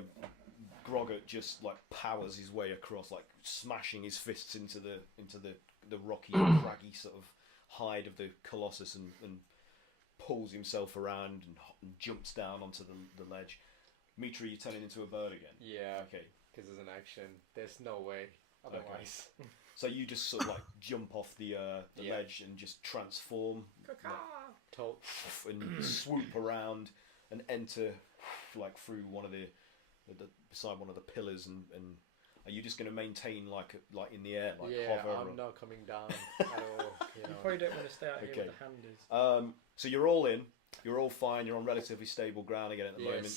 Groggart just like powers his way across, like smashing his fists into the rocky, craggy sort of hide of the Colossus, and pulls himself around and jumps down onto the ledge. Mitri, you're turning into a bird again. Yeah. Okay. Because there's an action. There's no way otherwise. So you just sort of like jump off the Yeah. ledge and just transform Told. and swoop around and enter like through one of the beside one of the pillars, and are you just going to maintain like in the air, like Yeah, hover? I'm not coming down at all. You You know. probably don't want to stay out here Okay. where the hand is. So you're all in. You're all fine. You're on relatively stable ground again at the Yeah, moment.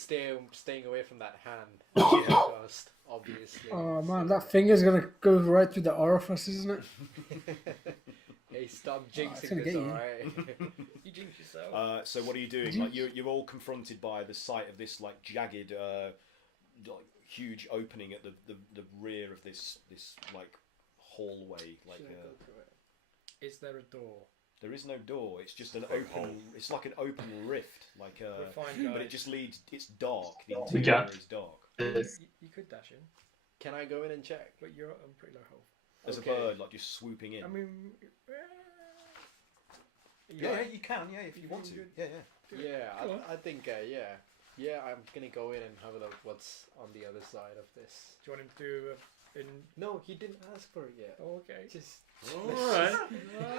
staying away from that hand. Yeah. First, obviously. Oh man, that finger's gonna go right through the orifice, isn't it? Hey, stop it's jinxing gonna this, get you. alright? jinx yourself. So what are you doing? Like you're all confronted by the sight of this like jagged, like huge opening at the rear of this like hallway. Like Is there a door? there is no door. It's just an open. It's like an open rift. Like but it just leads. It's dark. The interior is dark. You could dash in, Can I go in and check? but you're on pretty low health. There's Okay. a bird like just swooping in. I mean, Yeah, you can. Yeah, if you want to. Yeah, yeah. Yeah, Go on. I think, yeah, I'm gonna go in and have a look what's on the other side of this. do you want him to do in? No, he didn't ask for it yet. Oh, okay. Just, Alright.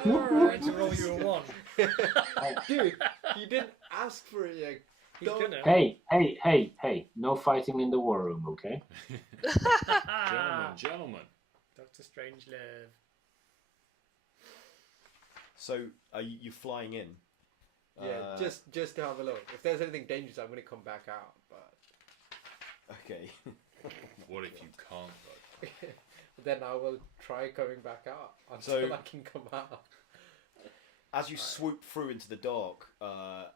Alright, to roll you a 1. dude, he didn't ask for it yet. He's Don't- gonna. Hey! No fighting in the war room, okay? Gentlemen. Doctor Strangelove. So are you flying in? Yeah, just to have a look. If there's anything dangerous, I'm gonna come back out. But Okay. What if you can't, though? then I will try coming back out So- until I can come out. As you swoop through into the dark,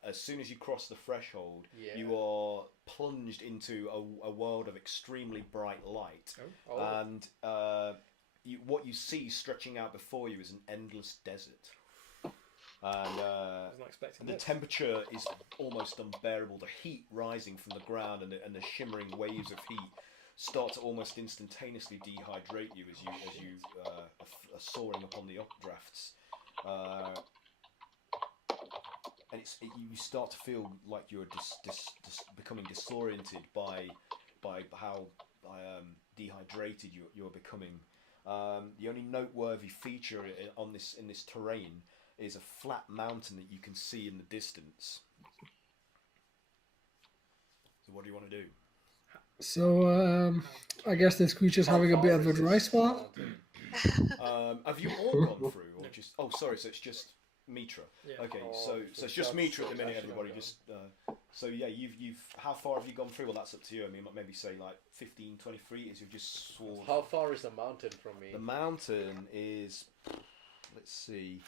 as soon as you cross the threshold, Yeah. you are plunged into a world of extremely bright light. Oh. And what you see stretching out before you is an endless desert. And I was not expecting the this. temperature is almost unbearable. The heat rising from the ground and the shimmering waves of heat start to almost instantaneously dehydrate you as you are soaring upon the updrafts. And you start to feel like you're becoming disoriented by how dehydrated you're becoming. The only noteworthy feature in this terrain is a flat mountain that you can see in the distance. So what do you want to do? So I guess this creature's having a bit of a dry spell. Have you all gone through, or just? Oh, sorry. So it's just Mitra. Yeah. Okay, Oh, so it's just that's Mitra at the so minute. actually Everybody, not just so yeah. You've how far have you gone through? Well, that's up to you. I mean, maybe say like 15, 20 feet as you've just sworn. How far is the mountain from me? The mountain is. Let's see.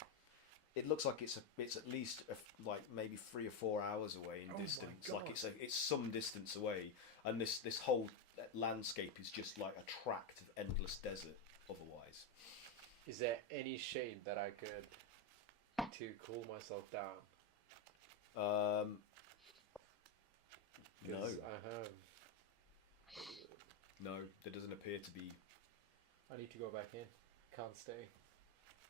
It looks like it's at least like maybe 3 or 4 hours away in Oh my distance. God. Like it's some distance away, and this whole landscape is just like a tract of endless desert. Otherwise, Is there any shade that I could to cool myself down? No, 'Cause I have. no, there doesn't appear to be. I need to go back in. Can't stay.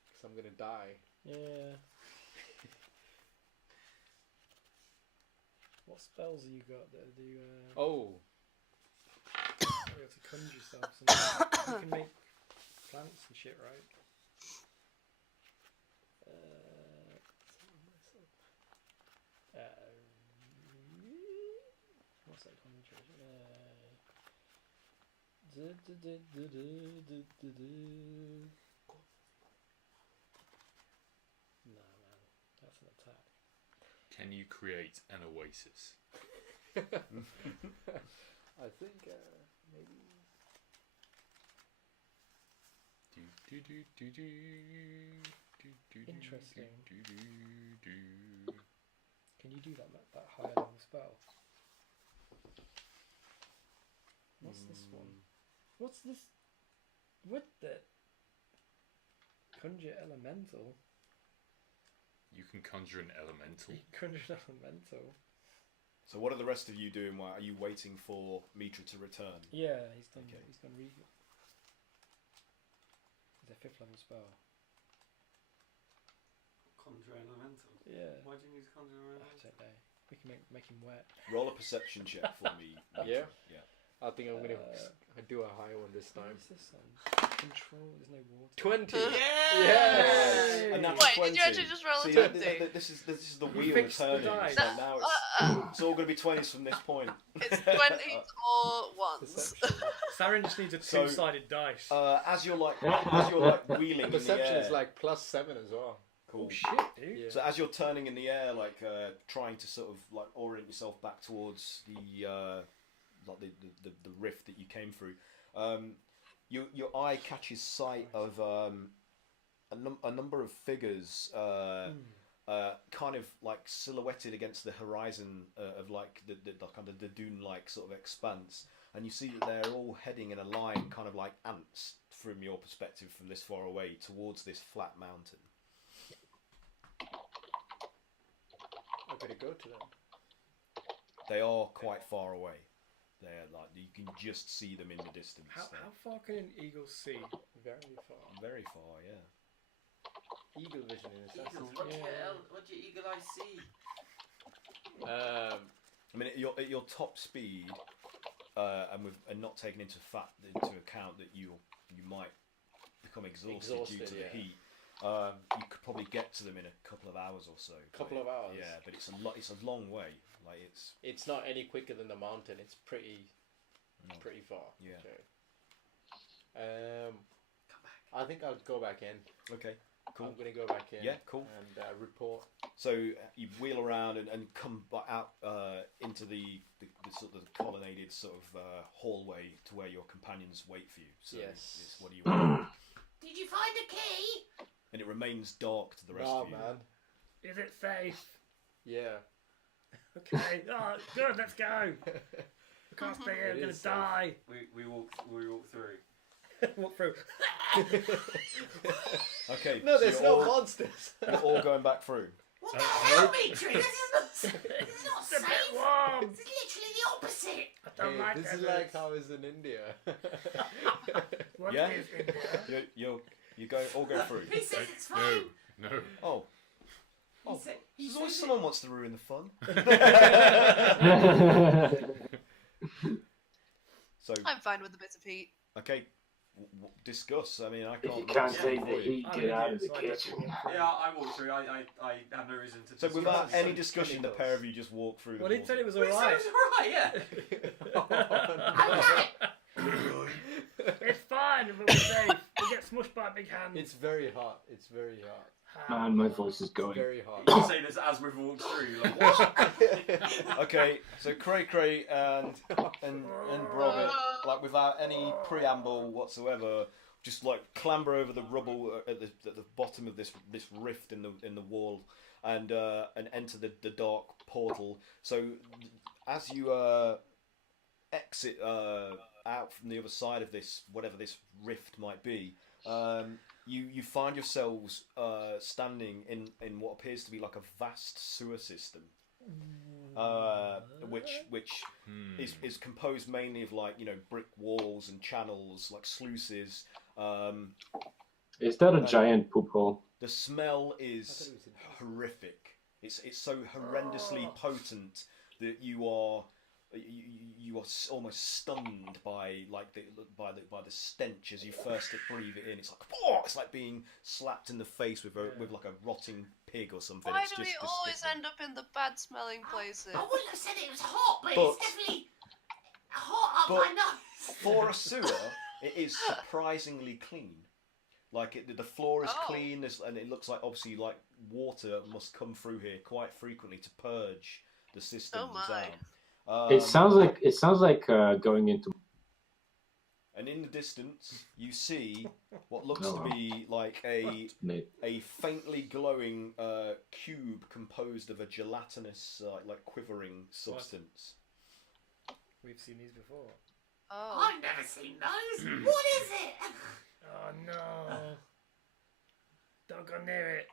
Because I'm gonna die. Yeah. What spells have you got that do? Oh, You have to conjure yourself something. You can make plants and shit, right? What's that concentration? No, man, that's an attack. Can you create an oasis? I think maybe. Interesting. Can you do that higher level spell? What's this one? What's this? What the? Conjure elemental. You can conjure an elemental. Conjure elemental. So what are the rest of you doing? Why are you waiting for Mitra to return? Yeah, he's done. Okay. He's gone regal. It's a 5th level spell. Conjure elemental. Yeah. Why do you need to conjure I elemental? don't know. We can make him wet. Roll a perception check for me. Mitra. Yeah? Yeah. I think I'm gonna Uh, do a high one this What time. is this on? Control. There's no water. 20. Yes! And that's Wait, 20. did you actually just roll a See, 20? This is the You wheel fixed the turning. dice. So now it's all going to be 20s from this point. It's 20s or ones. Perception. Saren just needs a So, two-sided dice. As you're like wheeling in the Perception air. is like +7 as well. Cool. Oh shit, dude. Yeah. So as you're turning in the air, like trying to sort of like orient yourself back towards the like the rift that you came through, your eye catches sight of a number of figures, kind kind of like silhouetted against the horizon of like the kind of the dune-like sort of expanse, and you see that they're all heading in a line, kind of like ants from your perspective from this far away towards this flat mountain. I'm gonna go to them. They are quite far away. They're like you can just see them in the distance. How far can an eagle see? Very far. Very far, yeah. Eagle vision in Eagle, Assassin's what, Creed. the hell, what do your eagle eye see? I mean, at your top speed, and not taking into account that you might become exhausted due to the heat. You could probably get to them in a couple of hours or so. Couple of hours. Yeah, but it's a long way. Like it's not any quicker than the mountain. It's pretty far. Yeah. Okay. Come back. I think I'll go back in. Okay. Cool. I'm gonna go back in. Yeah. Cool. And report. So you wheel around and come out into the sort of colonnaded sort of hallway to where your companions wait for you. So yes. It's what do you want? Did you find a key? And it remains dark to the rest of you. Man. Is it safe? Yeah. Okay. Oh, good. Let's go. I can't stay here. I'm gonna die. We walk through. Walk through. Okay. No, so there's you're no all, monsters. You're all going back through. What the hell, Mitri? This is not safe. It's a bit warm. It's literally the opposite. I don't like this is deserts. like how it's in India. What Yeah? is India? You go all go through. He says it's fine. No. Oh. He said, There's always someone wants to ruin the fun. So I'm fine with a bit of heat. okay, discuss. I mean, I If can't. you can't really take say the for you. heat, get out of the So I kitchen. definitely walk through. Yeah, I walk through. I have no reason to. So discuss without it. any discussion, the pair of you just walk through. Well, the he said it was Well, alright. it was alright, yeah. okay. It's fine. We're safe. We get smushed by big hands. It's very hot. It's very hot. Man, my voice is It's going. very hot. You say this as we've walked through. Like, what? Okay, so Cray Cray and Brother, like without any preamble whatsoever, just like clamber over the rubble at the bottom of this rift in the wall, and enter the dark portal. So as you exit out from the other side of this, whatever this rift might be, you find yourselves standing in what appears to be like a vast sewer system, which is composed mainly of like brick walls and channels, like sluices. Is that a giant poop hole? The smell is horrific. It's so horrendously potent that you are almost stunned by the stench as you first breathe it in. It's like, oh, it's like being slapped in the face with like a rotting pig or something. Why It's do we just always disgusting. end up in the bad smelling places? I wouldn't have said it was hot, but But- it's definitely hot up but my nose. For a sewer, it is surprisingly clean. Like the floor is Oh. clean, and it looks like obviously like water must come through here quite frequently to purge the systems Oh my. out. It sounds like going into. And in the distance, you see what looks to be like a faintly glowing cube composed of a gelatinous, like quivering substance. We've seen these before. Oh. I've never seen those. What is it? Oh no! Don't go near it.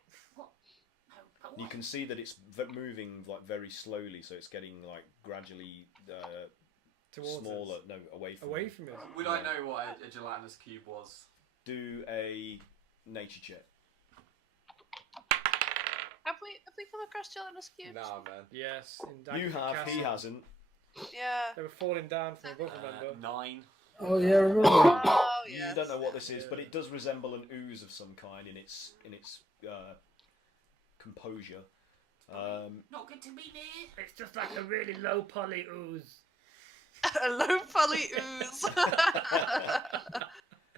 You can see that it's moving like very slowly, so it's getting like gradually Towards smaller. us. No, away from Away you. from us. Would I know what a gelatinous cube was? Do a nature check. Have we come across gelatinous cubes? Nah, man. Yes. In You Dagwood have. Castle. He hasn't. Yeah. They were falling down from above. Remember? 9. Oh yeah, I remember. Oh yeah. You don't know what this is, but it does resemble an ooze of some kind in its composure. Not good to be near. It's just like a really low poly ooze. A low poly ooze.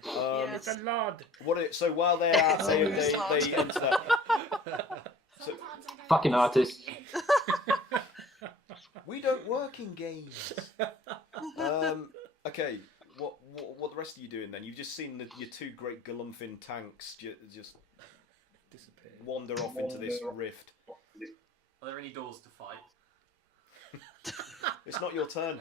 It's a lod. So while they're out, they enter that. So, Sometimes I don't Fucking artist. we don't work in games. Okay, what the rest of you doing then? You've just seen your two great Galumfin tanks just Disappear. wander off into this rift. Are there any doors to fight? It's not your turn.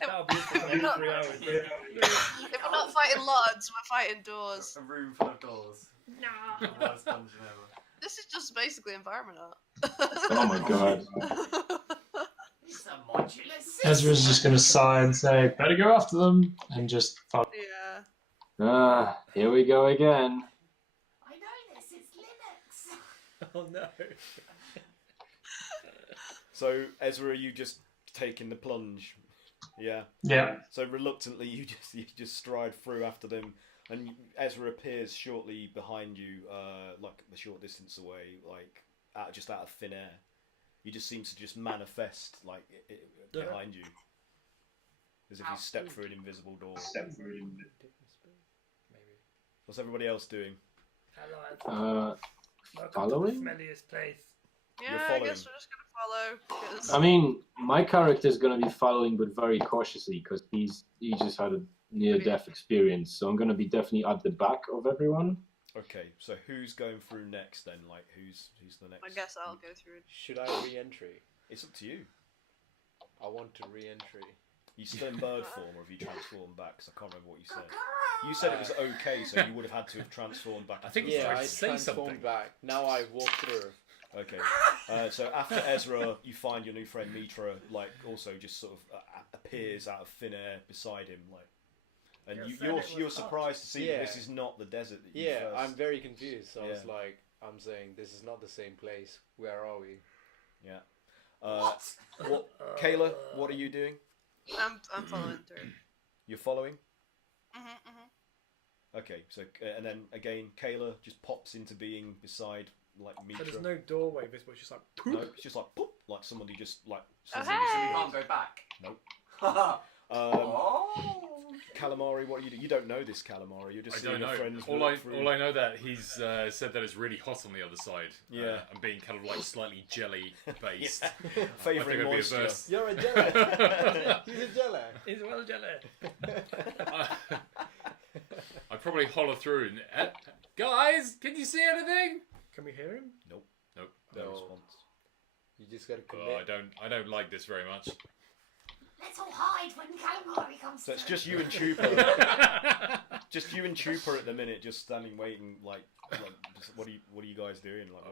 That'll be it for the next 3 hours. If we're not fighting lords, we're fighting doors. A room full of doors. No. The worst dungeon ever. This is just basically environment art. Oh my god. It's a modular system. Ezra's just going to sigh and say, better go after them, and just follow. Yeah. Here we go again. I know this. It's Linux. Oh no. So Ezra, are you just taking the plunge? Yeah. Yeah. So reluctantly, you just stride through after them, and Ezra appears shortly behind you, like a short distance away, like just out of thin air. He just seems to just manifest like behind you, as if he stepped through an invisible door. Maybe. What's everybody else doing? Hello. Following? Smelliest place. Yeah, I guess we're just gonna follow. 'Cause... I mean, my character is going to be following, but very cautiously, because he just had a near-death experience. So I'm going to be definitely at the back of everyone. Okay, so who's going through next then? Like, who's the next? I guess I'll go through. Should I re-entry? It's up to you. I want to re-entry. You still in bird form, or have you transformed back? Because I can't remember what you said. You said it was okay, so you would have had to have transformed back. I think into he's a- trying I to say transformed something. back. Now I walk through. Okay. So after Ezra, you find your new friend Mitra, like also just sort of appears out of thin air beside him, like. And you're surprised to see that this is not the desert that you first... I'm very confused. So I was Yeah. like, I'm saying this is not the same place. Where are we? Yeah. What? Kayla, what are you doing? I'm following through. You're following? Mhm. Okay, so and then again, Kayla just pops into being beside like So Mitra. there's no doorway visible. It's just like poop. No, it's just like poop, like somebody just like. Oh, scissors hey! You can't go back. Nope. Oh. Calamari, what do you do? You don't know this Calamari. You're just I seeing don't your know. friends. All walk through. I know that he's said that it's really hot on the other side. Yeah. And being kind of like slightly jelly based. Favourite moisture. You're a jelly. He's a jelly. He's well jelly. I probably holler through and guys, can you see anything? Can we hear him? Nope. No No. response. You just gotta commit. Oh, I don't like this very much. Let's all hide when calamari comes So it's through. just you and Chupa. Just you and Chupa at the minute, just standing waiting. Like just, what are you guys doing? Like,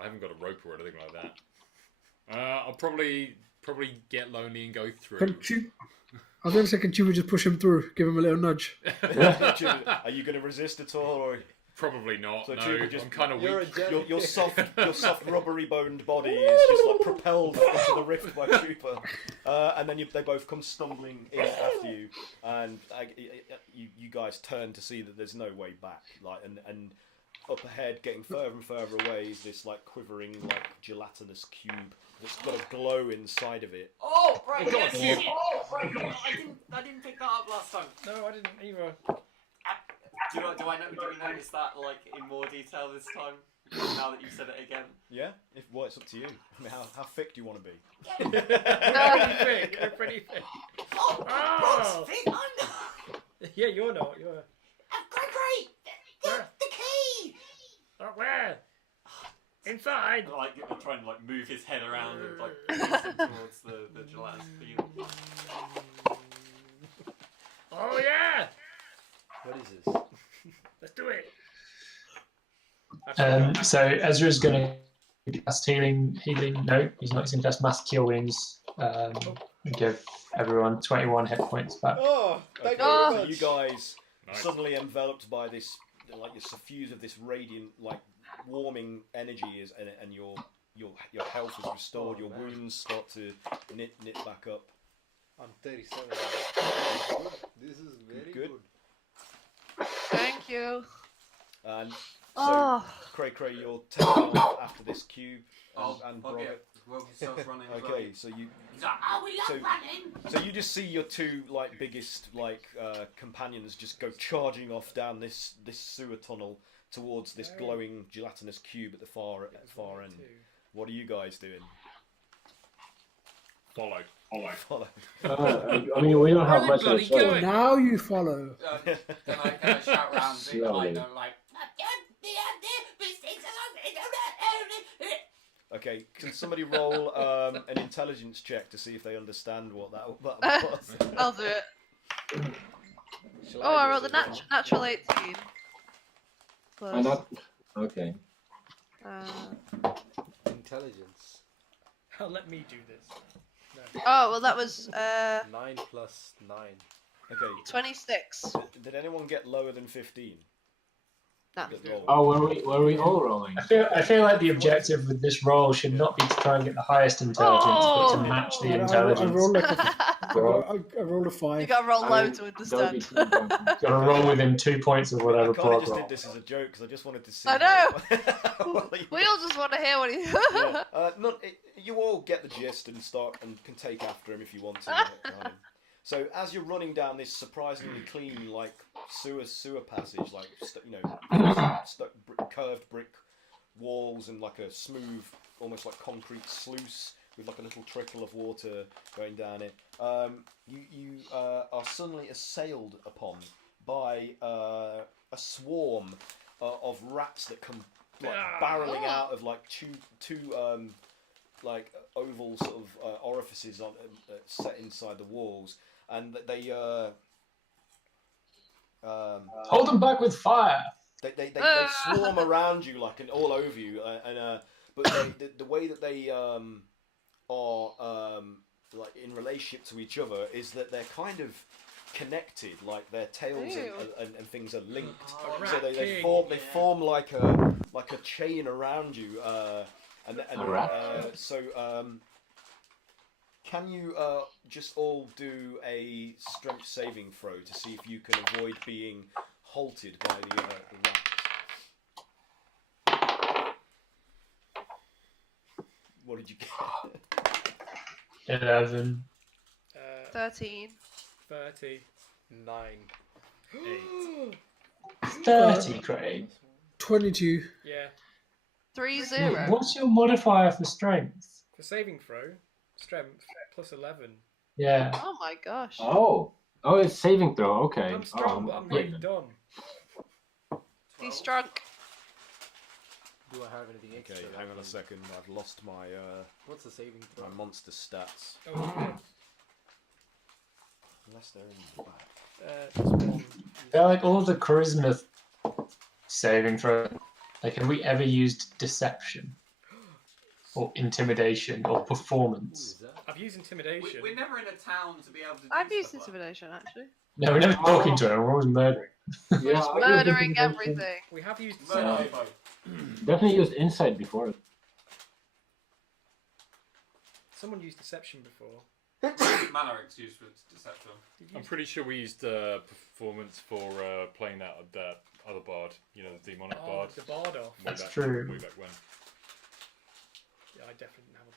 I haven't got a rope or anything like that. I'll probably get lonely and go through. Can Chu- I was going to say, can Chuba just push him through? Give him a little nudge. are you going to resist at all, or Probably not. So no, Chuba just- I'm kind of You're weak. a jelly. your soft rubbery boned body is just like propelled into the rift by Chupa, and then they both come stumbling in after you, and you guys turn to see that there's no way back. Like and up ahead, getting further and further away, is this like quivering like gelatinous cube that's got a glow inside of it. Oh, right. God, Yes. you- I didn't pick that up last time. No, I didn't either. Do we notice that like in more detail this time? Now that you said it again. Yeah, it's up to you. I mean, how thick do you want to be? Pretty thick. You're pretty thick. Oh, fit on. Yeah, you're not. You're. Gregory, the key. Oh, where? Inside. Like trying to like move his head around and like face him towards the gelatinous beam. Oh yeah. What is this? Let's do it. So Ezra's going to cast healing. No, he's not. He's going to cast Mass Cure Wounds. And give everyone 21 hit points back. Oh, thank Okay, you so very much. you guys Nice. suddenly enveloped by this, like your suffuse of this radiant, like warming energy is, and your health is restored. Oh, your man. wounds start to knit back up. I'm 37. This is very Good. good. Thank you. And so, Oh. Cray, you're taking off after this cube, and Okay. Robert. Well, he starts running as well. Okay, so you. He's like, oh, we love So- running. So you just see your two like biggest like companions just go charging off down this sewer tunnel towards this glowing gelatinous cube at the far end. What are you guys doing? Follow. Follow. I mean, we don't have Where much are of they a bloody choice. going? Now you follow. Can I shout round behind them like, Okay, can somebody roll an intelligence check to see if they understand what that was? I'll do it. Shall Oh, I do rolled it the as well? natural 18. I'm Plus, not. Okay. Intelligence. Let me do this. No. oh, well, that was 9 plus 9. Okay. 26. Did anyone get lower than 15? Nah. That roll? Oh, were we all rolling? I feel like the objective with this roll should not be to try and get the highest intelligence, but to match the I intelligence. rolled like a, Roll. I rolled a 5. You gotta roll I low mean, to don't understand. be too drunk. Gotta roll within 2 points of I whatever kind of prog just roll. did this as a joke because I just wanted to see. I know. what you- We all just want to hear what he. yeah. You all get the gist and start and can take after him if you want to. So as you're running down this surprisingly clean, like sewer passage, like curved brick walls and like a smooth, almost like concrete sluice with like a little trickle of water going down it, you are suddenly assailed upon by a swarm of rats that come like barreling out of like two like oval sort of orifices on set inside the walls, and they Hold them back with fire! they swarm around you like and all over you, but the way that they are like in relationship to each other is that they're kind of connected, like their tails and things are linked, so they form like a chain around you, can you just all do a strength saving throw to see if you can avoid being halted by the rats? What did you get? 11. 13. 30. 9. 30, Craig. 22. Yeah. 3-0. What's your modifier for strength? For saving throw, strength plus 11. Yeah. Oh my gosh. Oh, it's saving throw. Okay. I'm strong, but I'm really good. dumb. He's drunk. Do I have anything extra? Okay, hang on a second. I've lost my What's the saving throw? my monster stats. Oh, okay. Unless they're in the back. Just one. They're like all the charisma saving throw. Like, have we ever used deception? Or intimidation or performance? I've used intimidation. We're never in a town to be able to do I've used stuff like intimidation actually. No, we're never talking to them, we're always murdering. Yeah, Just I used murdering intimidation. everything. We have used that. Murder deception. info. Definitely used insight before. Someone used deception before. Malaric's used for deception. I'm pretty sure we used performance for playing that other bard, you know, the demonic Oh, bard. the bard off. That's true. Way back when. Yeah, I definitely didn't have a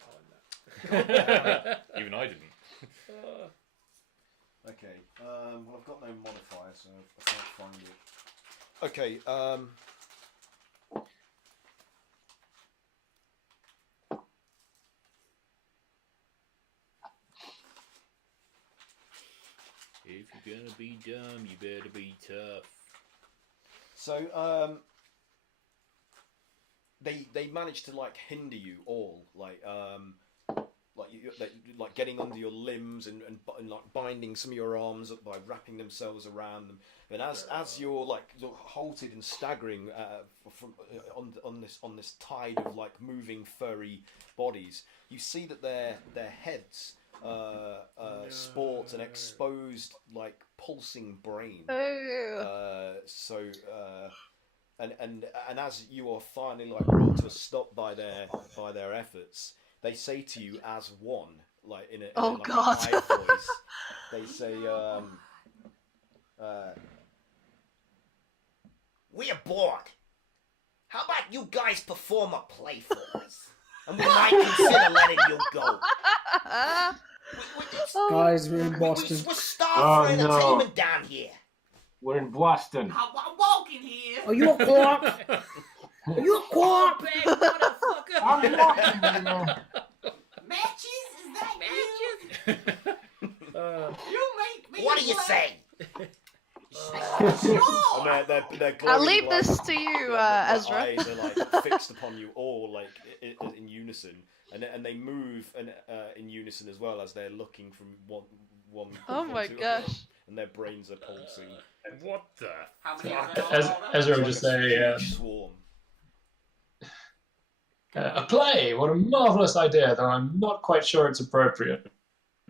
part in that. Even I didn't. Okay. Well, I've got no modifier, so I can't find it. Okay. If you're gonna be dumb, you better be tough. So they managed to like hinder you all, like getting under your limbs and like binding some of your arms up by wrapping themselves around them. And as you're like halted and staggering on this tide of like moving furry bodies, you see that their heads sport an exposed like pulsing brain. And as you are finally like brought to a stop by their efforts, they say to you as one, like in a high voice, they say, We're bored. How about you guys perform a play for us? And we might consider letting you go. Guys, we're in Boston. We're starved for Oh, no. entertainment down here. We're in Boston. I'm walking here. Are you a quark? Are you a quark? Motherfucker. I'm walking, you know. Matches? Is that matches? You make me. What do you laugh. say? Sure. And they're I'll glowing, leave like, this to you, their Ezra. eyes are like fixed upon you all, like in unison, and they move in unison as well as they're looking from one. Oh my to gosh. another, and their brains are pulsing. What the? How many fuck? of them are there? Ezra will It's just like a say, huge swarm. a play. What a marvelous idea, though I'm not quite sure it's appropriate.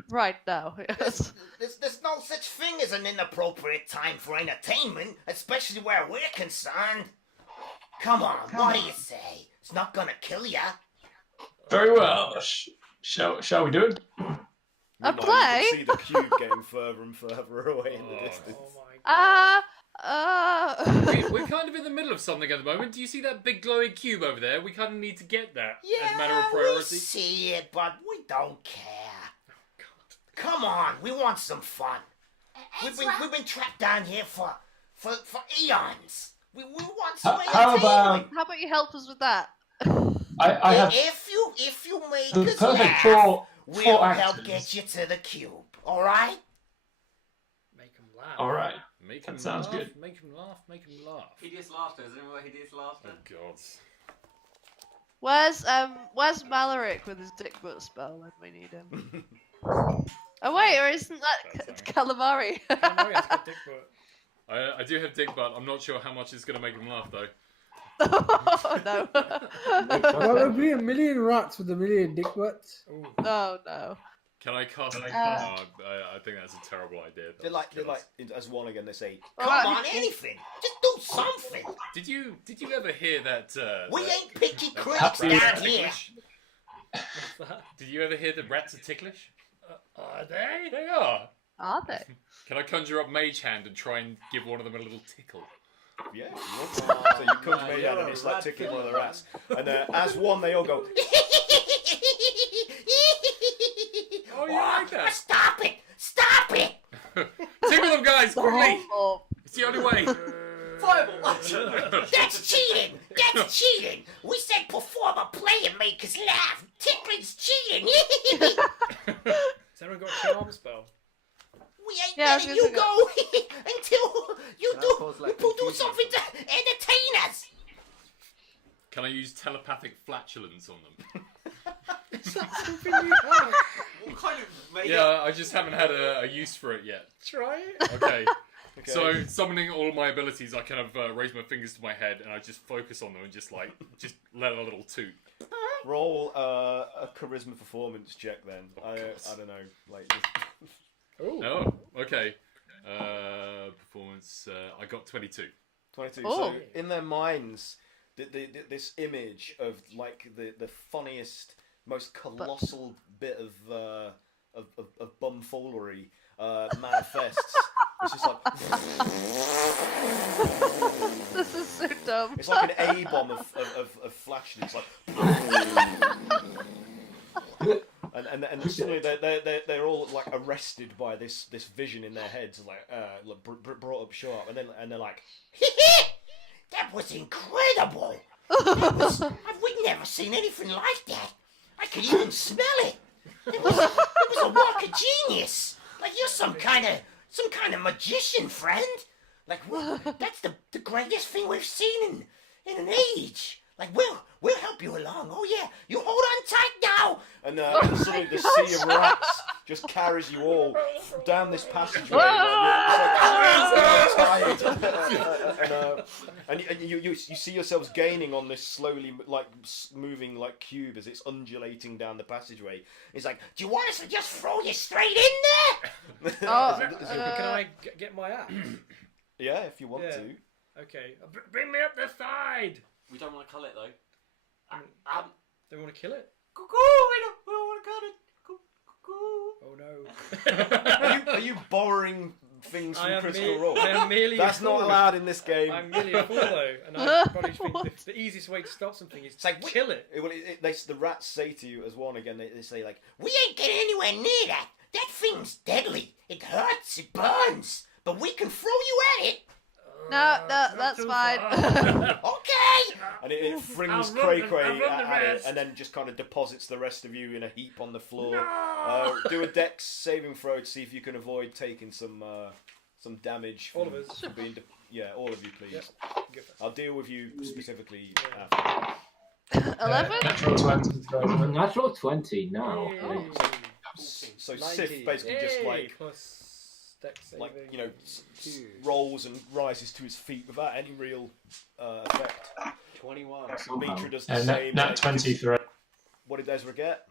Right now, yes. There's no such thing as an inappropriate time for entertainment, especially where we're concerned. Come on, what do you say? It's not gonna kill ya. Very well. Shall we do it? A Meanwhile, play? You can see the cube getting further and further away in the distance. Oh my god. We're kind of in the middle of something at the moment. Do you see that big glowing cube over there? We kind of need to get that as a matter of we priority. see it, but we don't care. Come on, we want some fun. We've been trapped down here for eons. We want some How about How about you help us with that? I have If you make the us perfect laugh, four we'll help actors. get you to the cube. All right? Make them laugh. All right. Make That him sounds laugh. good. Make him laugh. Make him laugh. Hideous laughter. Is anyone hideous laughter? Oh God. Where's Malaric with his dick butt spell when we need him? Oh wait, or isn't that Calamari? Calamari has got dick butt. I do have dick butt. I'm not sure how much it's gonna make him laugh though. Oh no. Well, it'll be a million rats with a million dick butts. Ooh. Oh no. Can I cast? Uh, I think that's a terrible idea. They're like as one again. They say, Come on, anything. Just do something. Did you ever hear that? We that- ain't picky that critics rats down are here. ticklish? What's that? Did you ever hear that rats are ticklish? Are they? They are. Are they? Can I conjure up Mage Hand and try and give one of them a little tickle? yeah. If you want to. So you come to me down and it's like tickling one of the rats. And as one, they all go. Oh, you like that? Stop it! Stop it! Tickle them, guys, quickly! Oh, It's the only way. Fireball! That's cheating! That's cheating! We said perform a play and make us laugh! Tickling's cheating! Has anyone got a charm spell? We ain't Yeah, I was letting gonna you go until you Can I cause, like, do confusion something or to entertain us! Can I use telepathic flatulence on them? What kind of made Yeah, I just haven't had a use for it yet. Try it. Okay. Okay. So, summoning all of my abilities, I kind of raise my fingers to my head and I just focus on them and just let a little toot. Roll a charisma performance check then. I don't know. Like. Ooh. Oh, okay. Performance, I got 22. 22. Oh. So in their minds, this image of like the funniest, most colossal bit of bumfoolery manifests. It's just like this is so dumb. it's like an A bomb of flatulence. Like. And suddenly they're all like arrested by this vision in their heads, like brought up sharp, and they're like, That was incredible! We've never seen anything like that! I could even smell it! It was a work of genius! Like you're some kind of magician, friend! Like that's the greatest thing we've seen in an age! Like we'll help you along. Oh yeah, you hold on tight now. and suddenly the sea of rats just carries you all down this passageway. Like, and you see yourselves gaining on this slowly like moving like cube as it's undulating down the passageway. It's like, Do you want us to just throw you straight in there? Oh, Can I get my axe? yeah, if you want Yeah. to. Okay. Bring me up the side. We don't want to kill it though. Don't want to kill it. Cuckoo! We don't want to cut it. Cuckoo! Oh no. Are you borrowing things I from am Critical me- Role? I am merely That's a not fool. allowed in this game. I'm merely a fool though, and I probably think the easiest way to stop something is It's like, to kill it. The rats say to you as one again. They say like, We ain't getting anywhere near that. That thing's deadly. It hurts. It burns. But we can throw you at it. no, that's fine. Okay. and it flings I'll run Cray the Cray at it, rest. and then just kind of deposits the rest of you in a heap on the floor. Do a Dex saving throw to see if you can avoid taking some damage. All of us. from being Yeah, all of you, please. Yep. Go first. I'll deal with you specifically Yeah. after. 11? Natural 20. Natural 20 now. Yay. So 90. Sif basically just Yay, like plus dex saving. like you know Two. rolls and rises to his feet without any real effect. 21. Mitra does the same. Nat like, 23. What did Ezra get?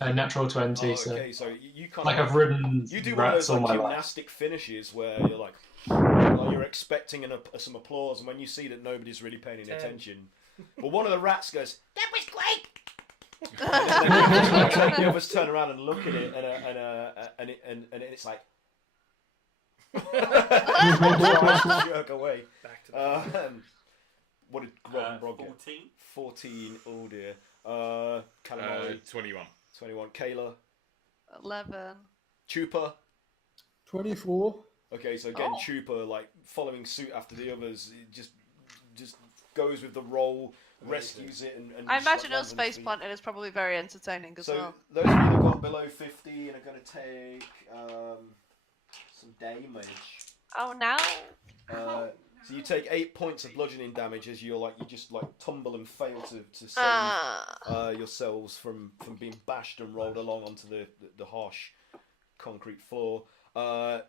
Natural 20. Oh, okay, so you kind like of I've ridden you do one of rats those all like my life. gymnastic finishes where you're like you're expecting some applause, and when you see that nobody's really paying any attention, but one of the rats goes, That was great. and then the others turn around and look at it, and it's like jerk away. Back to the What did Rob and Brog get? 14. 14. Oh dear. Calamari. 21. 21. Kayla. 11. Chupa. 24. Okay, so again, Oh. Chupa, like following suit after the others, it just goes with the role, rescues it, and I just, imagine like, us lands on face its feet. planting is probably very entertaining as So well. those of you that got below 50 and are going to take some damage. Oh no! So you take 8 points of bludgeoning damage as you just tumble and fail to save yourselves from being bashed and rolled along onto the harsh concrete floor.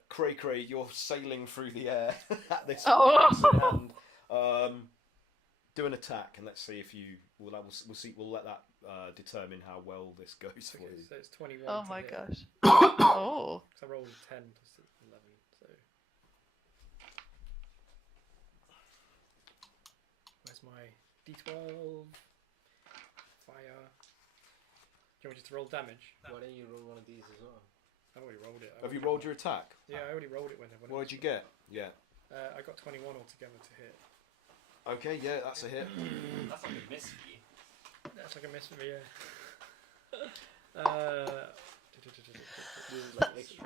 Cray, you're sailing through the air at this axe in hand. Do an attack and let's see if you we'll let that determine how well this goes for you. So it's 21. Oh to my hit. gosh! Oh. So I rolled 10 plus 11. So where's my D12? Fire. Do you want me just to roll damage? Why don't you roll one of these as well? I've already rolled it. Have you rolled your attack? Yeah, I already rolled it when What did you get? Yeah. I got 21 altogether to hit. Okay, yeah, that's a hit. That's like a miss for you. That's like a miss for me, yeah. This is like extra.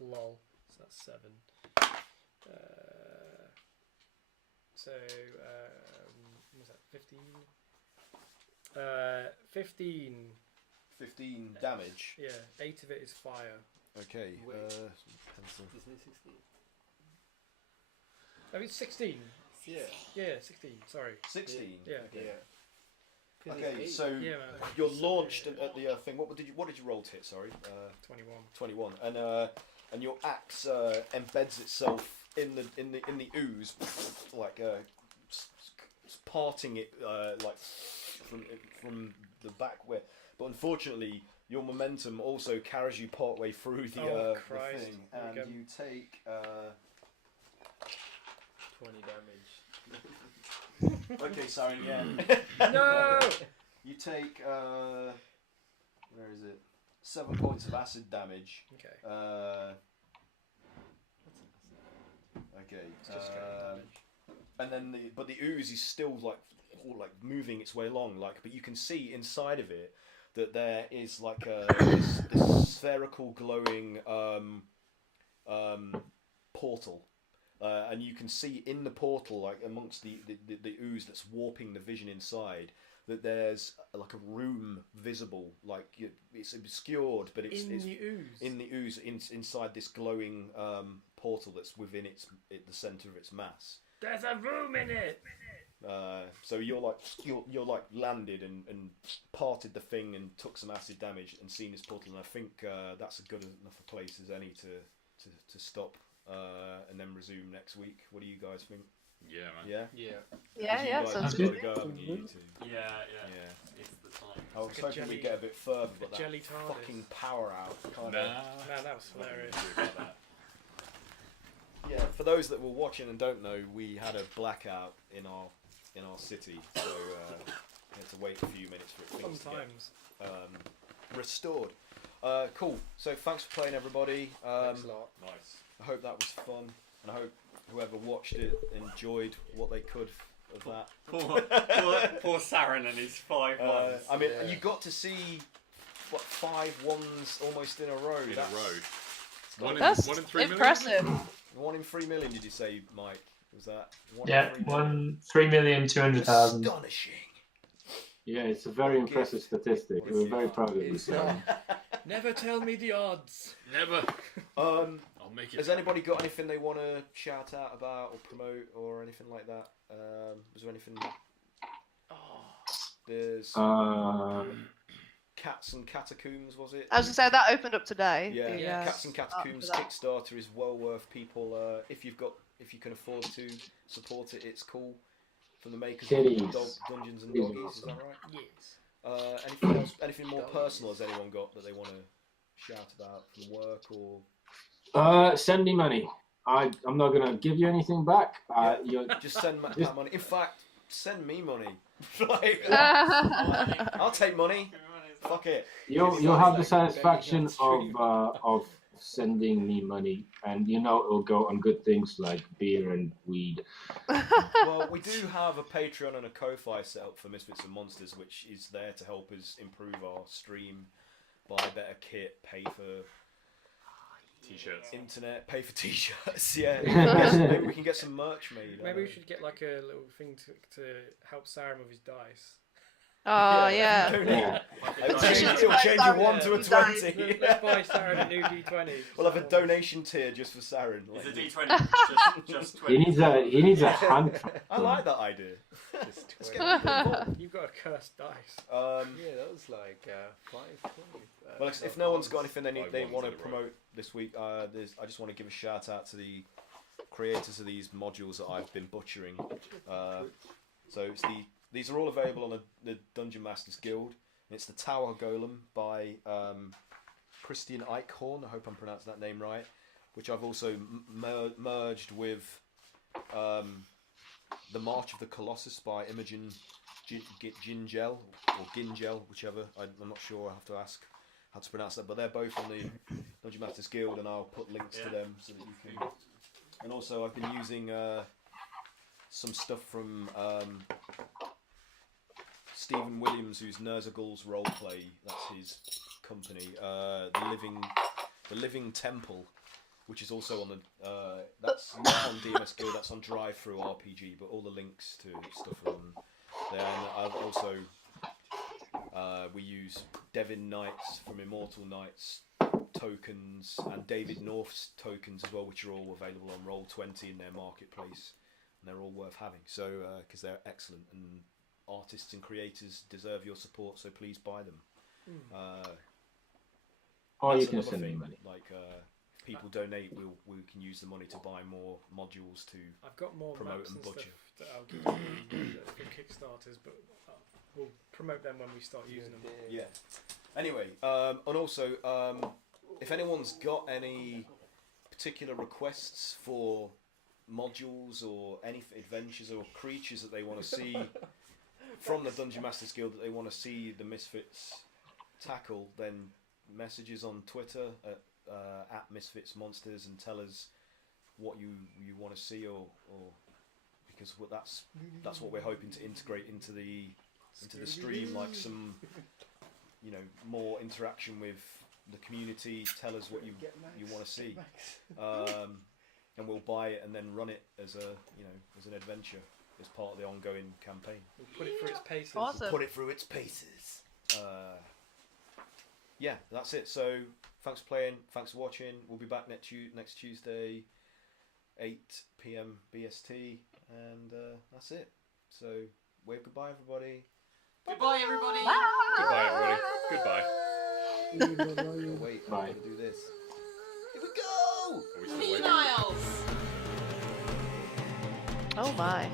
Lol. So that's 7. What was that? 15? 15. 15 damage. Yeah, 8 of it is fire. Okay. Wait. Pencil. Isn't it 16? I mean 16. Yeah. Yeah, 16. Sorry. 16. Yeah. Yeah. Okay, so Yeah, man. you're launched at the thing. What did you roll to hit? Sorry. 21. 21. And your axe embeds itself in the ooze, like parting it like from the back way. But unfortunately, your momentum also carries you partway through the Christ. thing, Here we and go. you take 20 damage. okay, sorry, yeah. No! You take where is it? 7 points of acid damage. Okay. Okay. It's just damage. And then the ooze is still like moving its way along, but you can see inside of it that there is like this spherical glowing portal, and you can see in the portal, like amongst the ooze that's warping the vision inside, that there's like a room visible, like it's obscured, but it's in the ooze inside this glowing portal that's within the center of its mass. There's a room in it! So you're like landed and parted the thing and took some acid damage and seen this portal, and I think that's a good enough a place as any to stop and then resume next week. What do you guys think? Yeah, man. Yeah. Yeah, yeah, So sounds you've good. got to go, haven't you, two? Yeah. Yeah. It's the time. I was like a hoping jelly- we'd get a bit further, but a that jelly TARDIS. fucking power out. Kind Nah. Man, that was hilarious. Yeah, for those that were watching and don't know, we had a blackout in our city, so we had to wait a few minutes for things to Sometimes. get restored. Cool. So thanks for playing, everybody. Thanks a lot. Nice. I hope that was fun, and I hope whoever watched it enjoyed what they could of that. Poor Saren and his 5 ones. I mean, you got to see what 5 ones almost in a row. In That's- a row. That's 1 in 3 million? impressive. 1 in 3 million, did you say, Mike? Was that? 1 Yeah, in 3 million? 3,200,000. Astonishing. Yeah, it's a very impressive statistic. We're very proud of It's this. Never tell me the odds. Never. I'll I'll make it. Has anybody got anything they want to shout out about or promote or anything like that? Was there anything? There's Cats and Catacombs, was it? I was gonna say that opened up today. Yeah, the, Cats and Catacombs Kickstarter is well worth people. If you can afford to support it, it's cool. From the makers of Dungeons and Doggies, is that right? Yes. Anything else? Anything more personal has anyone got that they want to shout about from work or? Send me money. I'm not gonna give you anything back. Just send that money. In fact, send me money. Like, I'll take money. Fuck it. You'll have the satisfaction of sending me money, and it'll go on good things like beer and weed. Well, we do have a Patreon and a Ko-Fi set up for Misfits and Monsters, which is there to help us improve our stream, buy better kit, pay for T-shirts, internet, pay for T-shirts. Yeah, maybe we can get some merch made. Maybe we should get like a little thing to help Siren with his dice. Oh yeah. It'll change a 1 to a 20. Let's buy Siren a new D20. We'll have a donation tier just for Siren. It's a D20. just 20. He needs a hand. I like that idea. You've got a cursed dice. Yeah, that was like 520. Well, if no one's got anything they want to promote this week, I just want to give a shout out to the creators of these modules that I've been butchering. So these are all available on the Dungeon Masters Guild. It's the Tower Golem by Christian Eichhorn. I hope I'm pronouncing that name right. Which I've also merged with the March of the Colossus by Imogen Gingel or Gingel, whichever. I'm not sure. I have to ask how to pronounce that. But they're both on the Dungeon Masters Guild, and I'll put links to them so that you can. And also, I've been using some stuff from Stephen Williams, who's Nerzaghul's Roleplay. That's his company. The Living Temple, which is also on the that's not on DMS Guild. That's on Drive Through RPG. But all the links to stuff are on there. And I've also we use Devin Knights from Immortal Knights tokens and David North's tokens as well, which are all available on Roll20 in their marketplace, and they're all worth having. So because they're excellent, and artists and creators deserve your support, so please buy them. Or you can send me money. Like if people donate, we can use the money to buy more modules to I've got more promote maps and and butcher. stuff that I'll give you for Kickstarters, but we'll promote them when we start using them. Yeah. Anyway, and also, if anyone's got any particular requests for modules or any adventures or creatures that they want to see from the Dungeon Masters Guild that they want to see the Misfits tackle, then messages on Twitter at Misfits Monsters and tell us what you want to see, or because that's what we're hoping to integrate into the stream, like some more interaction with the community. Tell us what you want to see, and we'll buy it and then run it as an adventure as part of the ongoing campaign. We'll put it through its paces. Awesome. Put it through its paces. Yeah, that's it. So thanks for playing. Thanks for watching. We'll be back next Tuesday, 8 PM BST, and that's it. So wave goodbye, everybody. Goodbye, everybody. Goodbye, everybody. Goodbye. Oh, wait, I'm going to do this. Here we go! Are we still waiting? Peniles. Oh my.